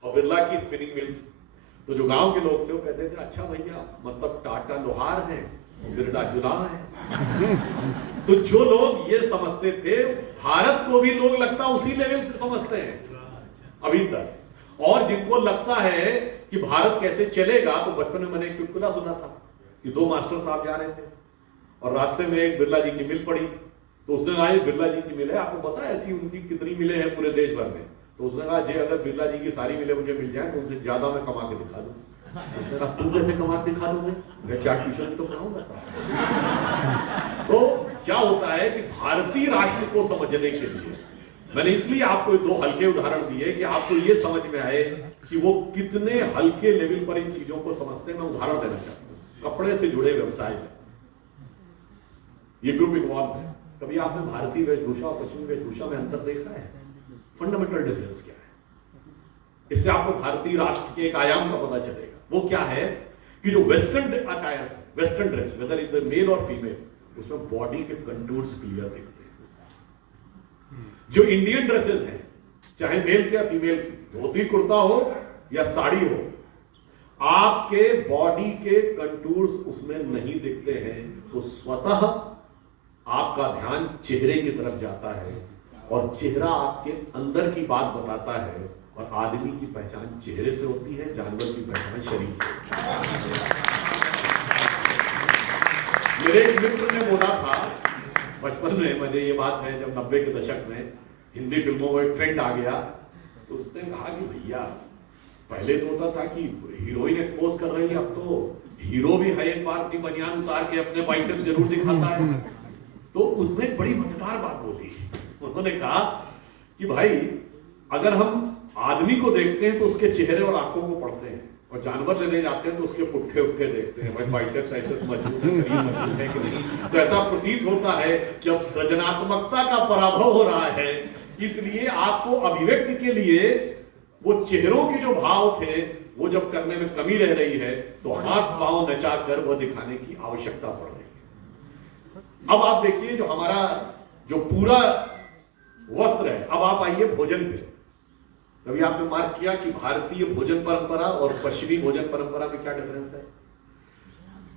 और बिरला की स्पिनिंग मिल्स। तो जो गांव के लोग थे वो कहते थे अच्छा भैया, मतलब टाटा लोहार है, बिरला जुलाह है। तो जो लोग ये समझते थे, भारत को भी लोग लगता उसी लेवल से समझते हैं अभी तक। और जिनको लगता है कि भारत कैसे चलेगा, तो बचपन में मैंने एक चुटकुला सुना था कि दो मास्टर साहब जा रहे थे और रास्ते में एक बिरला जी की मिल पड़ी। तो उसने कहा बिरला जी की मिल है, आपको पता है ऐसी उनकी कितनी मिलें हैं पूरे देश भर में? तो उसने कहा जी अगर बिरला जी की सारी मिलें मुझे मिल जाए तो उनसे ज्यादा मैं कमा के दिखा दूं। उसने कहा तू कैसे कमा के दिखा दोगे? मैं 4 ट्यूशन तो पढ़ाऊंगा। तो क्या होता है कि भारतीय राष्ट्र को समझने के लिए मैंने इसलिए आपको 2 हल्के उदाहरण दिए कि आपको यह समझ में आए कि वो कितने हल्के लेवल पर इन चीजों को समझते हैं। मैं उदाहरण देना चाहता हूं। कपड़े से जुड़े व्यवसाय में ये ग्रुप इन्वॉल्व है। कभी आपने भारतीय वेशभूषा और पश्चिमी वेशभूषा में अंतर देखा है? फंडामेंटल डिफरेंस क्या है? इससे आपको भारतीय राष्ट्र के एक आयाम का पता चलेगा। वो क्या है कि जो western attires, western dress, whether is male और फीमेल, उसमें बॉडी के कंटूर्स क्लियर दिखते हैं। जो इंडियन ड्रेसेस हैं, चाहे मेल या फीमेल, धोती कुर्ता हो या साड़ी हो, आपके बॉडी के कंटूर्स उसमें नहीं दिखते हैं। तो स्वतः आपका ध्यान चेहरे की तरफ जाता है और चेहरा आपके अंदर की बात बताता है। और आदमी की पहचान चेहरे से होती है, जानवर की पहचान शरीर से। मेरे एक मित्र ने बोला था बचपन में, मुझे ये बात है जब 90 के दशक में हिंदी फिल्मों में ट्रेंड आ गया, तो उसने कहा कि भैया पहले तो होता था कि हीरोइन एक्सपोज कर रही है, अब तो हीरो भी है एक बार अपनी बनियान उतार के अपने बाइसेप्स जरूर दिखाता है। तो उसने एक बड़ी मजेदार बात बोली। उन्होंने कहा कि भाई अगर हम आदमी को देखते हैं तो उसके चेहरे और आंखों को पढ़ते हैं, और जानवर लेने जाते हैं तो उसके पुट्ठे उट्ठे देखते हैं, भाई बाइसेप्स ऐसे मजबूत है, शरीर मजबूत है कि नहीं। तो ऐसा प्रतीत होता है कि अब सृजनात्मकता का पराभव हो रहा है, इसलिए आपको अभिव्यक्ति के लिए वो चेहरों के जो भाव थे वो जब करने में कमी रह रही है, तो हाथ पांव नचा कर वह दिखाने की आवश्यकता पड़ रही है। अब आप देखिए जो हमारा जो पूरा वस्त्र है। अब आप आइए भोजन पे। कभी आपने मार्क किया कि भारतीय भोजन परंपरा और पश्चिमी भोजन परंपरा में क्या डिफरेंस है?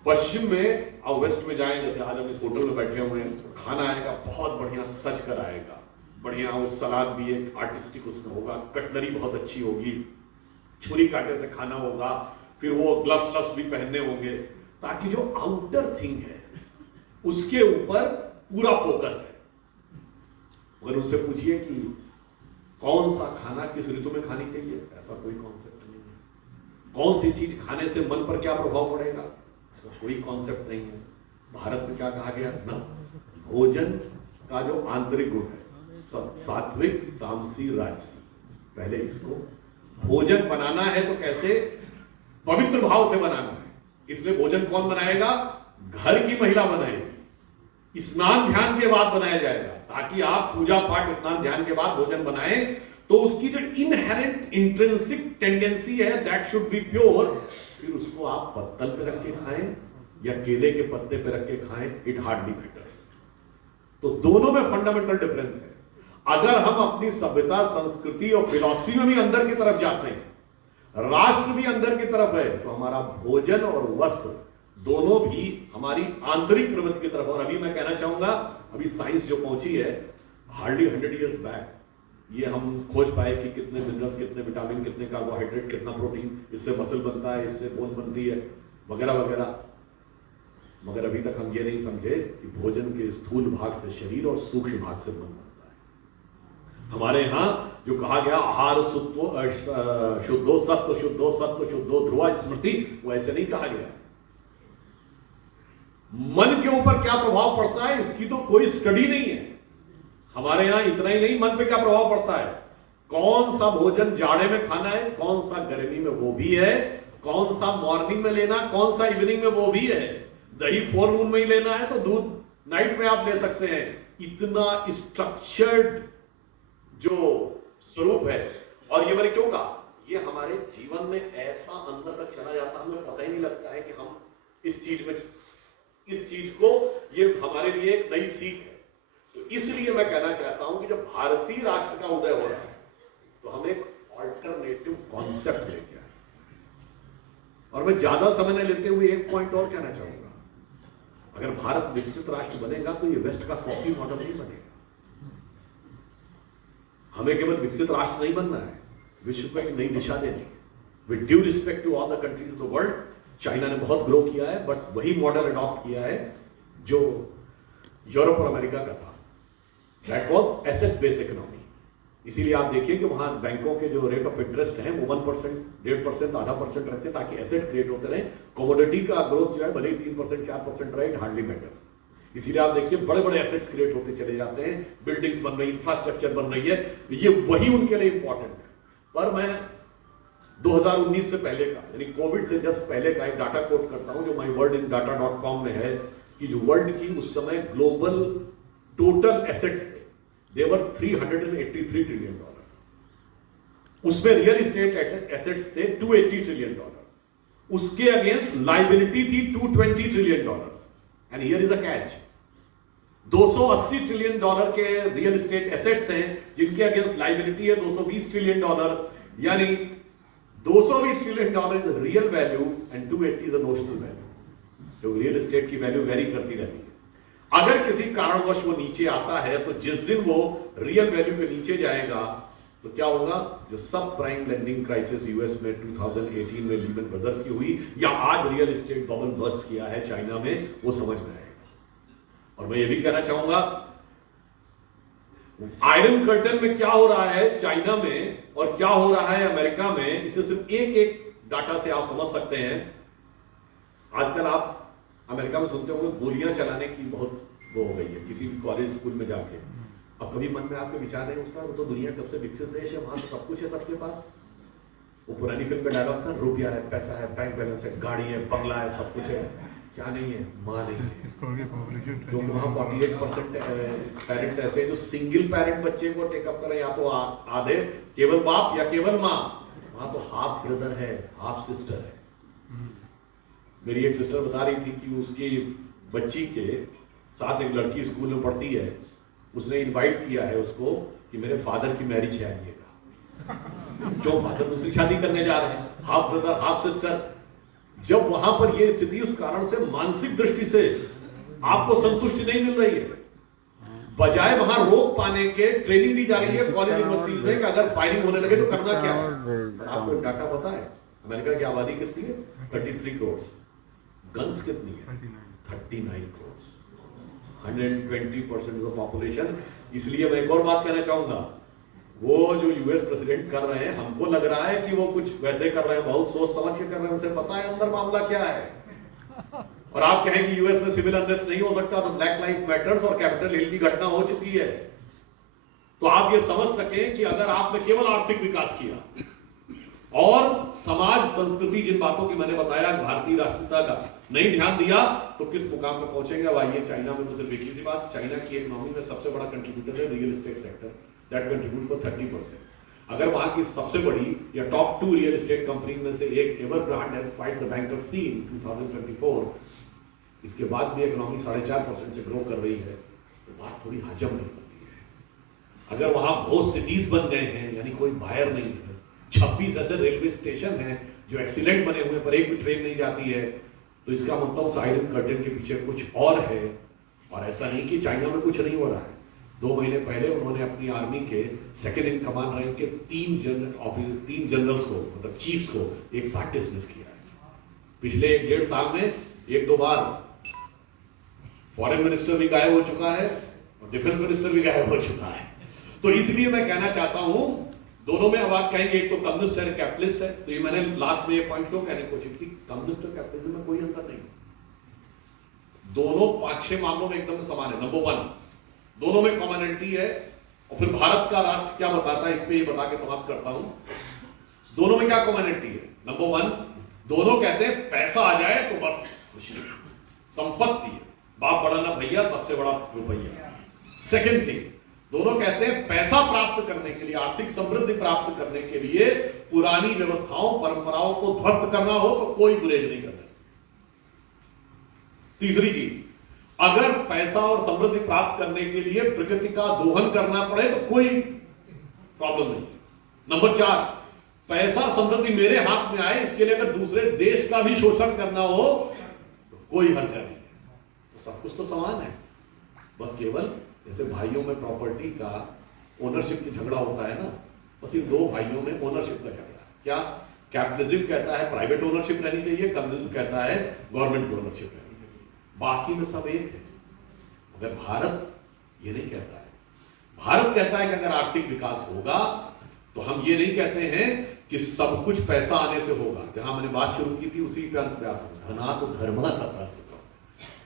पश्चिम में और वेस्ट में जाएं, जैसे आज हम इस होटल में बैठे हुए हैं, तो खाना आएगा बहुत बढ़िया सज कर आएगा, बढ़िया वो सलाद भी एक आर्टिस्टिक उसमें होगा, कटलरी बहुत अच्छी होगी, छुरी कांटे से खाना होगा, फिर वो ग्लव्स भी पहनने होंगे, ताकि जो आउटर थिंग है उसके ऊपर पूरा फोकस है। अगर उनसे पूछिए कि कौन सा खाना किस ऋतु में खानी चाहिए, ऐसा कोई कॉन्सेप्ट नहीं है। कौन सी चीज खाने से मन पर क्या प्रभाव पड़ेगा, ऐसा कोई कॉन्सेप्ट नहीं है। भारत में क्या कहा गया ना, भोजन का जो आंतरिक गुण है सात्विक तामसी राजसी, पहले इसको भोजन बनाना है तो कैसे पवित्र भाव से बनाना है। इसलिए भोजन कौन बनाएगा? घर की महिला बनाएगी। स्नान ध्यान के बाद बनाया जाएगा, ताकि आप पूजा पाठ स्नान ध्यान के बाद भोजन बनाएं तो उसकी जो इनहेरेंट इंट्रिंसिक टेंडेंसी है दैट शुड बी प्योर। फिर उसको आप पत्तल पे रख के खाएं या केले के पत्ते पे रख के खाएं, इट हार्डली मैटर्स। तो दोनों में फंडामेंटल डिफरेंस है। अगर हम अपनी सभ्यता, संस्कृति और फिलॉसफी में भी अंदर की तरफ जाते हैं राष्ट्र भी अंदर की तरफ है, तो हमारा भोजन और वस्त्र दोनों भी हमारी आंतरिक प्रवृत्ति की तरफ। और अभी मैं कहना चाहूंगा, अभी साइंस जो पहुंची है, हार्डली 100 ईयर्स बैक ये हम खोज पाए कि कितने मिनरल्स, कितने विटामिन, कितने कार्बोहाइड्रेट, कितना प्रोटीन, इससे मसल बनता है, इससे बोन बनती है, वगैरह वगैरह। मगर अभी तक हम ये नहीं समझे कि भोजन के स्थूल भाग से शरीर और सूक्ष्म भाग से मन बनता है। हमारे यहां जो कहा गया आहार शुद्धो सत्व, शुद्धो सत्व, शुद्धो ध्रुवा स्मृति, वो ऐसे नहीं कहा गया। मन के ऊपर क्या प्रभाव पड़ता है इसकी तो कोई स्टडी नहीं है। हमारे यहां इतना ही नहीं, मन पे क्या प्रभाव पड़ता है, कौन सा भोजन जाड़े में खाना है, कौन सा गर्मी में वो भी है, कौन सा मॉर्निंग में लेना, कौन सा इवनिंग में वो भी है। दही 4 मून में ही लेना है तो दूध नाइट में आप ले सकते हैं। इतना स्ट्रक्चर्ड जो स्वरूप है। और ये मैंने क्यों कहा, ये हमारे जीवन में ऐसा अंदर तक चला जाता है, हमें पता ही नहीं लगता है कि हम इस चीज को, ये हमारे लिए एक नई सीख है। तो इसलिए मैं कहना चाहता हूं कि जब भारतीय राष्ट्र का उदय हो रहा है तो हम एक ऑल्टरनेटिव कॉन्सेप्ट लेके आए। और मैं ज्यादा समय न लेते हुए एक पॉइंट और कहना चाहूंगा, अगर भारत विकसित राष्ट्र बनेगा तो ये वेस्ट का कॉपी मॉडल नहीं बनेगा। हमें केवल विकसित राष्ट्र नहीं बनना है, विश्व को एक नई दिशा देनी है। With due respect to all the countries of the world, China ने बहुत ग्रो किया है, बट वही मॉडल अडॉप्ट किया है जो यूरोप और अमेरिका का था। That was asset based economy. इसीलिए आप देखिए कि वहां बैंकों के जो रेट ऑफ इंटरेस्ट हैं वो 1%, 1.5%, आधा परसेंट रहते हैं, ताकि एसेट क्रिएट होते रहे। कमोडिटी का ग्रोथ जो है भले ही 3%, 4% रहे, हार्डली मैटर। इसीलिए आप देखिए बड़े बड़े एसेट्स क्रिएट होते चले जाते हैं, बिल्डिंग्स बन रही, इंफ्रास्ट्रक्चर बन रही है, ये वही उनके लिए इंपॉर्टेंट है। पर मैं 2019 से पहले का, यानी कोविड से जस्ट पहले का एक डाटा कोट करता हूं जो myworldindata.com में है, कि जो वर्ल्ड की उस समय ग्लोबल टोटल एसेट्स थे, they were $383 ट्रिलियन। उसमें रियल एस्टेट एसेट्स थे $280 ट्रिलियन। उसके अगेंस्ट लाइबिलिटी थी $220 trillion. And here is a catch, $280 trillion के रियल एस्टेट एसेट्स हैं, जिनके अगेंस्ट लाइबिलिटी है $220 ट्रिलियन। यानी $220 trillion is real value and 280 is a notional value. जो रियल एस्टेट की वैल्यू वेरी करती रहती है। अगर किसी कारणवश वो नीचे आता है तो जिस दिन वो रियल वैल्यू के नीचे जाएगा तो क्या होगा, जो सब प्राइम लेंडिंग क्राइसिस यूएस में 2018 में लीमन ब्रदर्स की हुई, या आज रियल एस्टेट बबल बस्ट किया है चाइना में, वो समझ में आएगा। और मैं ये भी कहना चाहूंगा, आयरन कर्टन में क्या हो रहा है चाइना में और क्या हो रहा है अमेरिका में, इसे सिर्फ एक एक डाटा से आप समझ सकते हैं। आजकल आप अमेरिका में सुनते होंगे गोलियां चलाने की बहुत वो हो गई है किसी भी कॉलेज स्कूल में जाके। अब कभी मन में आपके विचार नहीं उठता, वो तो दुनिया का सबसे विकसित देश है, वहां तो सब कुछ है सबके पास। वो पुरानी फिल्म में डायलॉग था, रुपया है, पैसा है, बैंक बैलेंस है, गाड़ी है, बंगला है, सब कुछ है, क्या नहीं है, माँ नहीं है। जो वहां 48% पेरेंट्स ऐसे जो सिंगल पेरेंट बच्चे को टेकअप करें, या तो आधे केवल बाप या केवल माँ, वहां तो हाफ ब्रदर है, हाफ सिस्टर है। मेरी एक सिस्टर बता रही थी कि उसकी बच्ची के साथ एक लड़की स्कूल में पढ़ती है, उसने इनवाइट किया है उसको कि मेरे फादर की मैरिज है आइएगा। जो फादर दूसरी शादी करने जा रहे हैं, हाफ ब्रदर हाफ सिस्टर। जब वहां पर यह स्थिति, उस कारण से मानसिक दृष्टि से आपको संतुष्टि नहीं मिल रही है, बजाय वहां रोक पाने के ट्रेनिंग दी जा रही है कॉलेज यूनिवर्सिटीज में कि अगर फायरिंग होने लगे तो करना क्या है। आपको डाटा पता है अमेरिका की आबादी कितनी है, 33 करोड़। गन्स कितनी है, 39 करोड़। 120% of population. इसलिए मैं एक और बात कहना चाहूंगा, वो जो यूएस प्रेसिडेंट कर रहे हैं, हमको लग रहा है कि वो कुछ वैसे कर रहे हैं, बहुत सोच समझ के कर रहे हैं, उसे पता है अंदर मामला क्या है। और आप कहें कि यूएस में सिविल अनरेस्ट नहीं हो सकता, तो ब्लैक लाइफ मैटर्स और कैपिटल हिल की घटना हो चुकी है। तो आप ये समझ सकें कि अगर आपने केवल आर्थिक विकास किया और समाज संस्कृति, जिन बातों की मैंने बताया भारतीय राष्ट्रीयता का नहीं ध्यान दिया, तो किस मुकाम पर पहुंचेंगे। अब आइए चाइना में तो सिर्फ एक ही सी बात, चाइना की इकोनॉमी में सबसे बड़ा कंट्रीब्यूटर है real estate sector, that contribute for 30%। अगर वहां की सबसे बड़ी या टॉप 2 रियल एस्टेट कंपनी में से एक एवरग्रांड हैज फाइट द बैंक्रप्सी इन 2024, इसके बाद भी इकोनॉमी 4.5% से ग्रो कर रही है, तो बात थोड़ी हजम नहीं होती है। अगर वहां बहुत सिटीज बन गए हैं, यानी कोई बायर नहीं है, 26 ऐसे रेलवे स्टेशन हैं जो एक्सीलेंट बने हुए पर एक भी ट्रेन नहीं जाती है। तो इसका मतलब साइड कर्टन के पीछे कुछ और है। और ऐसा नहीं कि चाइना में कुछ नहीं हो रहा है। 2 महीने पहले उन्होंने अपनी आर्मी के सेकेंड इन कमांड रैंक के 3 जनरल्स को, मतलब चीफ्स को एक साथ डिसमिस किया है। पिछले 1.5 साल में 1-2 बार फॉरेन मिनिस्टर भी गायब हो चुका है और डिफेंस मिनिस्टर भी गायब हो चुका है। तो इसलिए मैं कहना चाहता हूं, दोनों में अब आप कहेंगे एक तो कम्युनिस्ट है, कैपिटलिस्ट है। तो ये मैंने लास्ट में ये पॉइंट क्यों कहने की कोशिश की, कम्युनिस्ट और कैपिटलिज्म में कोई अंतर नहीं, दोनों 5-6 मामलों में एकदम समान है। नंबर 1, दोनों में कॉमनलिटी है। और फिर भारत का राष्ट्र क्या बताता है, इस पे ये बता के समाप्त करता हूं। दोनों में क्या कॉमनलिटी है? नंबर 1, दोनों कहते हैं पैसा आ जाए तो बस खुशी, संपत्ति है, बाप बड़ा ना भैया, सबसे बड़ा रुपया। सेकेंड थिंग, दोनों कहते हैं पैसा प्राप्त करने के लिए, आर्थिक समृद्धि प्राप्त करने के लिए पुरानी व्यवस्थाओं परंपराओं को ध्वस्त करना हो तो कोई गुरेज नहीं करता। तीसरी चीज, अगर पैसा और समृद्धि प्राप्त करने के लिए प्रकृति का दोहन करना पड़े तो कोई प्रॉब्लम नहीं। नंबर 4, पैसा समृद्धि मेरे हाथ में आए, इसके लिए अगर दूसरे देश का भी शोषण करना हो तो कोई हर्जा नहीं है। तो सब कुछ तो समान है, बस केवल जैसे भाइयों में प्रॉपर्टी का ओनरशिप की झगड़ा होता है ना, बस इन 2 भाइयों में ओनरशिप का झगड़ा है। क्या कैपिटलिज्म कहता है प्राइवेट ओनरशिप रहनी चाहिए, कम्युनिज्म कहता है गवर्नमेंट ओनरशिप रहनी चाहिए, बाकी में सब एक है। मगर भारत ये नहीं कहता है। भारत कहता है कि अगर आर्थिक विकास होगा तो हम ये नहीं कहते हैं कि सब कुछ पैसा आने से होगा। जहां मैंने बात शुरू की थी उसी पे अंत धना तो धर्म तथा सुख,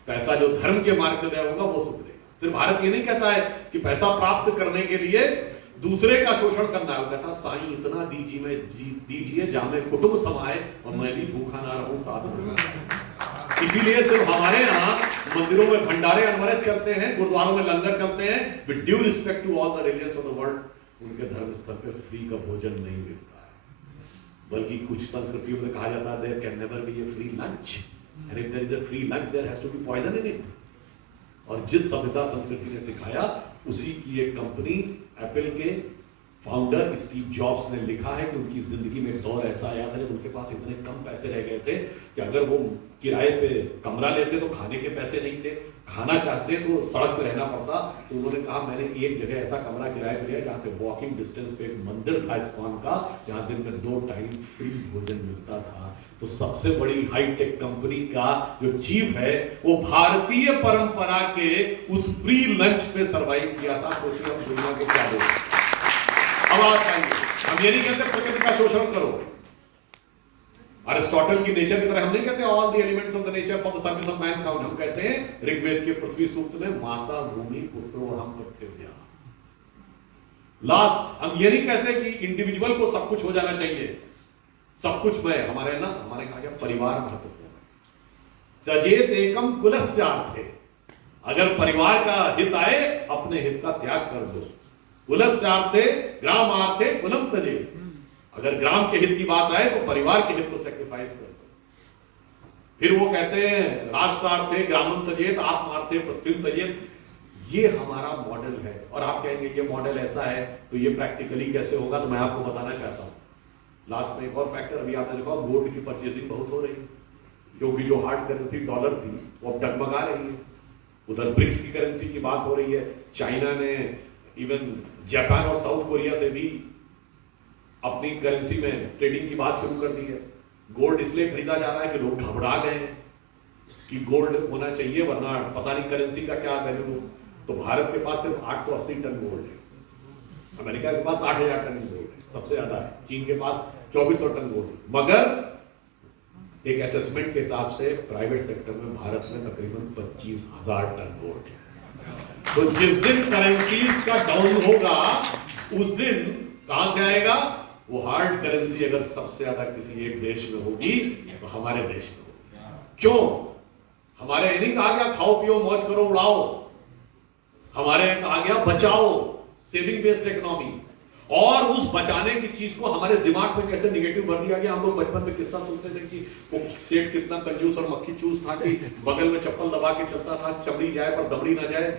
पैसा जो धर्म के मार्ग से व्यय होगा वो सुख देगा। फिर भारत ये नहीं कहता है कि पैसा प्राप्त करने के लिए दूसरे का शोषण करना है। वो कहता साईं इतना दीजिए जामे कुटुंब समाए और मैं भी भूखा ना रहूं साथ। इसीलिए सिर्फ हमारे यहाँ मंदिरों में भंडारे अनवरत चलते हैं, गुरुद्वारों में लंगर चलते हैं, with due respect to all the religions of the world. उनके धर्म स्थल पे फ्री का भोजन नहीं मिलता है, बल्कि कुछ संस्कृतियों में कहा जाता है there can never be a free lunch, and if there is a free lunch there has to be poison in it। और जिस सभ्यता संस्कृति ने सिखाया उसी की एक कंपनी एप्पल के फाउंडर स्टीव जॉब्स ने लिखा है कि उनकी जिंदगी में एक दौर ऐसा आया था जब उनके पास इतने कम पैसे रह गए थे कि अगर वो किराए पे कमरा लेते तो खाने के पैसे नहीं थे, खाना चाहते तो सड़क पे रहना पड़ता। तो उन्होंने कहा मैंने एक जगह ऐसा कमरा किराए पे लिया जहाँ से वॉकिंग डिस्टेंस पे एक मंदिर था इस्कॉन का, जहाँ दिन में 2 टाइम फ्री भोजन मिलता था। तो सबसे बड़ी हाईटेक कंपनी का जो चीफ है वो भारतीय परंपरा के उस फ्री लंच पे सरवाइव किया था। सोचिए हम दुनिया को क्या दें। अब आप आएंगे, हम ये नहीं कहते प्रकृति का शोषण करो, अरिस्टोटल की नेचर की तरह हम नहीं कहते all the elements of the nature for the service of Mankind. हम कहते हैं ऋग्वेद के पृथ्वी सूक्त में माता भूमि पुत्रो हम पृथ्वी। लास्ट, हम ये नहीं कहते कि इंडिविजुअल को सब कुछ हो जाना चाहिए, सब कुछ मैं हमारे कहा गया परिवार महत्वपूर्ण है। त्यजेत एकम कुलस्यार्थे, अगर परिवार का हित आए अपने हित का त्याग कर दो। कुलस्यार्थे ग्रामार्थे कुलम त्यजेत, अगर ग्राम के हित की बात आए तो परिवार के हित को सेक्रीफाइस कर दो। फिर वो कहते हैं राष्ट्रार्थे ग्रामम त्यजेत आत्मार्थे पृथ्वी त्यजेत। ये हमारा मॉडल है। और आप कहेंगे ये मॉडल ऐसा है तो ये प्रैक्टिकली कैसे होगा, तो मैं आपको बताना चाहता हूं। लास्ट में एक और फैक्टर, अभी आपने देखा गोल्ड की परचेजिंग बहुत हो रही है, क्योंकि जो हार्ड करेंसी डॉलर थी वो अब डगमगा रही है। उधर ब्रिक्स की करेंसी की बात हो रही है, चाइना ने इवन जापान और साउथ कोरिया से भी अपनी करेंसी में ट्रेडिंग की बात शुरू कर दी है। गोल्ड इसलिए खरीदा जा रहा है कि लोग घबरा गए हैं कि गोल्ड होना चाहिए वरना पता नहीं करेंसी का क्या वैल्यू हो। तो भारत के पास सिर्फ 880 टन गोल्ड है, अमेरिका के पास 8000 टन गोल्ड है, सबसे ज्यादा है। चीन के पास 2400 टन गोल्ड। मगर एक असेसमेंट के हिसाब से प्राइवेट सेक्टर में भारत में तकरीबन 25,000 टन गोल्ड है। तो जिस दिन करेंसीज का डाउन होगा उस दिन कहां से आएगा वो हार्ड करेंसी। अगर सबसे ज्यादा किसी एक देश में होगी तो हमारे देश में होगी। क्यों? हमारे ये नहीं कहा गया खाओ पियो मौज करो उड़ाओ, हमारे यहाँ कहा गया बचाओ, सेविंग बेस्ड इकोनॉमी। और उस बचाने की चीज को हमारे दिमाग में कैसे निगेटिव भर दिया गया। हम लोग बचपन में किस्सा सुनते थे कि वो सेठ कितना कंजूस और मक्खी चूस था कि बगल में चप्पल दबा के चलता था, चमड़ी जाए पर दमड़ी ना जाए।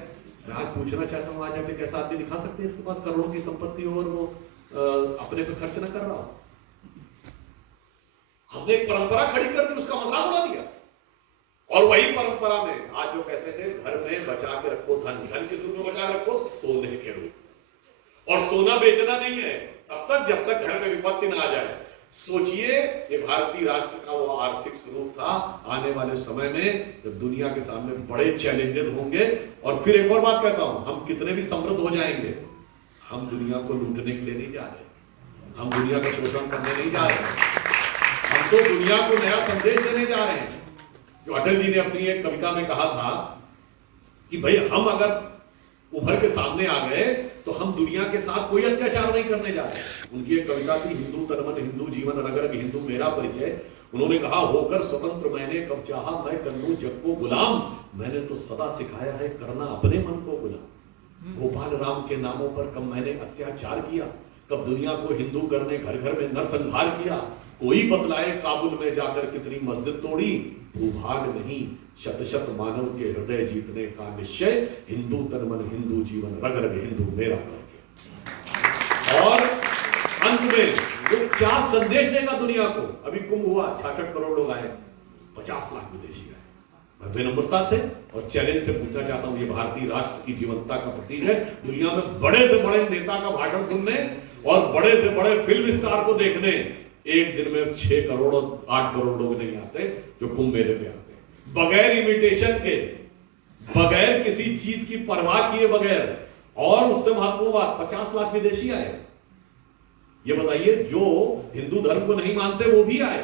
मैं आज पूछना चाहता हूँ, आज आप एक ऐसा आदमी दिखा सकते हैं इसके पास करोड़ों की संपत्ति हो और वो अपने पे खर्च ना कर रहा हो? हमने एक परंपरा खड़ी कर दी, उसका मजाक उड़ा दिया। और वही परंपरा में आज जो कहते थे घर में बचा के रखो धन, धन किस रूप में बचा के रखो? सोने के रूप। और सोना बेचना नहीं है तब तक जब तक घर में विपत्ति ना आ जाए। सोचिए ये भारतीय राष्ट्र का वो आर्थिक स्वरूप था। आने वाले समय में जब दुनिया के सामने बड़े चैलेंजेस होंगे, और फिर एक और बात कहता हूं, हम कितने भी समृद्ध हो जाएंगे, हम दुनिया को लूटने के लिए नहीं जा रहे, हम दुनिया का शोषण करने नहीं जा रहे, हम तो दुनिया को नया संदेश देने जा रहे हैं। जो अटल जी ने अपनी एक कविता में कहा था कि भाई हम अगर उभर के सामने आ गए तो हम दुनिया के साथ कोई अत्याचार नहीं करने जा रहे। उनकी एक कविता थी, हिंदू तन मन हिंदू जीवन रग रग हिंदू मेरा परिचय। उन्होंने कहा, होकर स्वतंत्र मैंने कब चाहा मैं कर लूं जग को गुलाम, मैंने तो सदा सिखाया है करना अपने मन को गुलाम। गोपाल राम के नामों पर कब मैंने अत्याचार किया, कब दुनिया को हिंदू करने घर घर में नरसंहार किया। कोई बतलाए काबुल में जाकर कितनी मस्जिद तोड़ी, भूभाग नहीं शत शत मानव के हृदय जीतने का निश्चय, हिंदू तन मन हिंदू जीवन रग रग हिंदू मेरा परिचय। और अंत में जो क्या संदेश देगा दुनिया को? अभी कुंभ हुआ, 66 करोड़ लोग आए, 50 लाख विदेशी आए। मैं विनम्रता से और चैलेंज से पूछना चाहता हूं, ये भारतीय राष्ट्र की जीवंतता का प्रतीक है। दुनिया में बड़े से बड़े नेता का भाषण सुनने और बड़े से बड़े फिल्म स्टार को देखने एक दिन में 6 करोड़ 8 करोड़ लोग नहीं आते जो कुंभ मेले में आते, बगैर इमिटेशन के, बगैर किसी चीज की परवाह किए बगैर। और उससे महत्वपूर्ण बात, 50 लाख विदेशी आए। ये बताइए, जो हिंदू धर्म को नहीं मानते वो भी आए।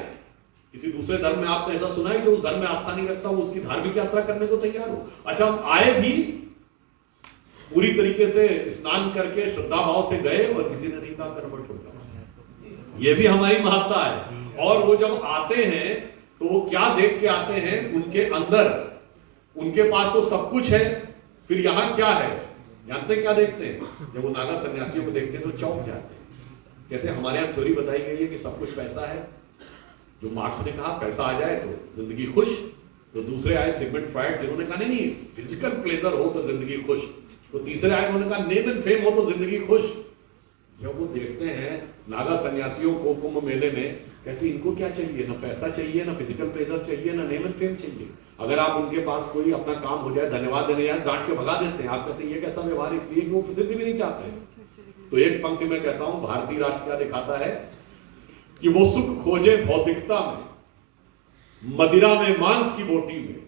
किसी दूसरे धर्म में आपने ऐसा सुना है कि उस धर्म में आस्था नहीं रखता वो उसकी धार्मिक यात्रा करने को तैयार हो? अच्छा, हम आए भी पूरी तरीके से स्नान करके श्रद्धा भाव से गए और किसी ने नहीं कहा कर्मठ हो जाओ। ये भी हमारी महत्ता है। और वो जब आते हैं तो वो क्या देख के आते हैं? उनके अंदर, उनके पास तो सब कुछ है, फिर यहां क्या है जानते हैं क्या देखते हैं? जब वो नागा सन्यासियों को देखते हैं तो चौंक जाते हैं। कहते हैं हमारे यहां थ्योरी बताई गई है कि सब कुछ पैसा है। जो मार्क्स ने कहा पैसा आ जाए तो जिंदगी खुश, तो दूसरे आए सिगमंड फ्रायड जिन्होंने कहा नहीं फिजिकल प्लेजर हो तो जिंदगी खुश, तो तीसरे आए उन्होंने कहा नेम एंड फेम हो तो जिंदगी खुश। जब वो देखते हैं नागा सन्यासियों को कुंभ मेले में, कहते इनको क्या चाहिए? ना पैसा चाहिए, ना फिजिकल प्लेजर चाहिए, ना नेम एंड फेम चाहिए। अगर आप उनके पास कोई अपना काम हो जाए, धन्यवाद देने जाए, डांट के भगा देते हैं। आप कहते हैं ये कैसा व्यवहार? इसलिए कि वो प्रसिद्धि भी नहीं चाहते। तो एक पंक्ति में कहता हूं, भारतीय राष्ट्र क्या दिखाता है कि वो सुख खोजे भौतिकता में, मदिरा में मांस की बोटी में।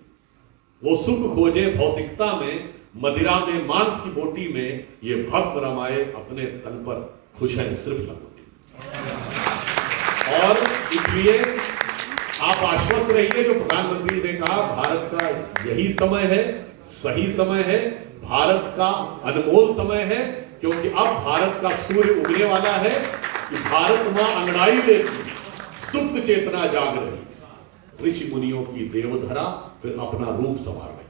वो सुख खोजे भौतिकता में, मदिरा में मांस की बोटी में, ये भस्म रमाए अपने तन पर, खुश है सिर्फ लंगोटी। और इसलिए आप आश्वस्त रहिए, जो प्रधानमंत्री ने कहा भारत का यही समय है, सही समय है, भारत का अनमोल समय है, क्योंकि अब भारत का सूर्य उगने वाला है कि भारत मां अंगड़ाई लेती, सुप्त चेतना जाग रही, ऋषि मुनियों की देवधरा फिर अपना रूप संवार रही।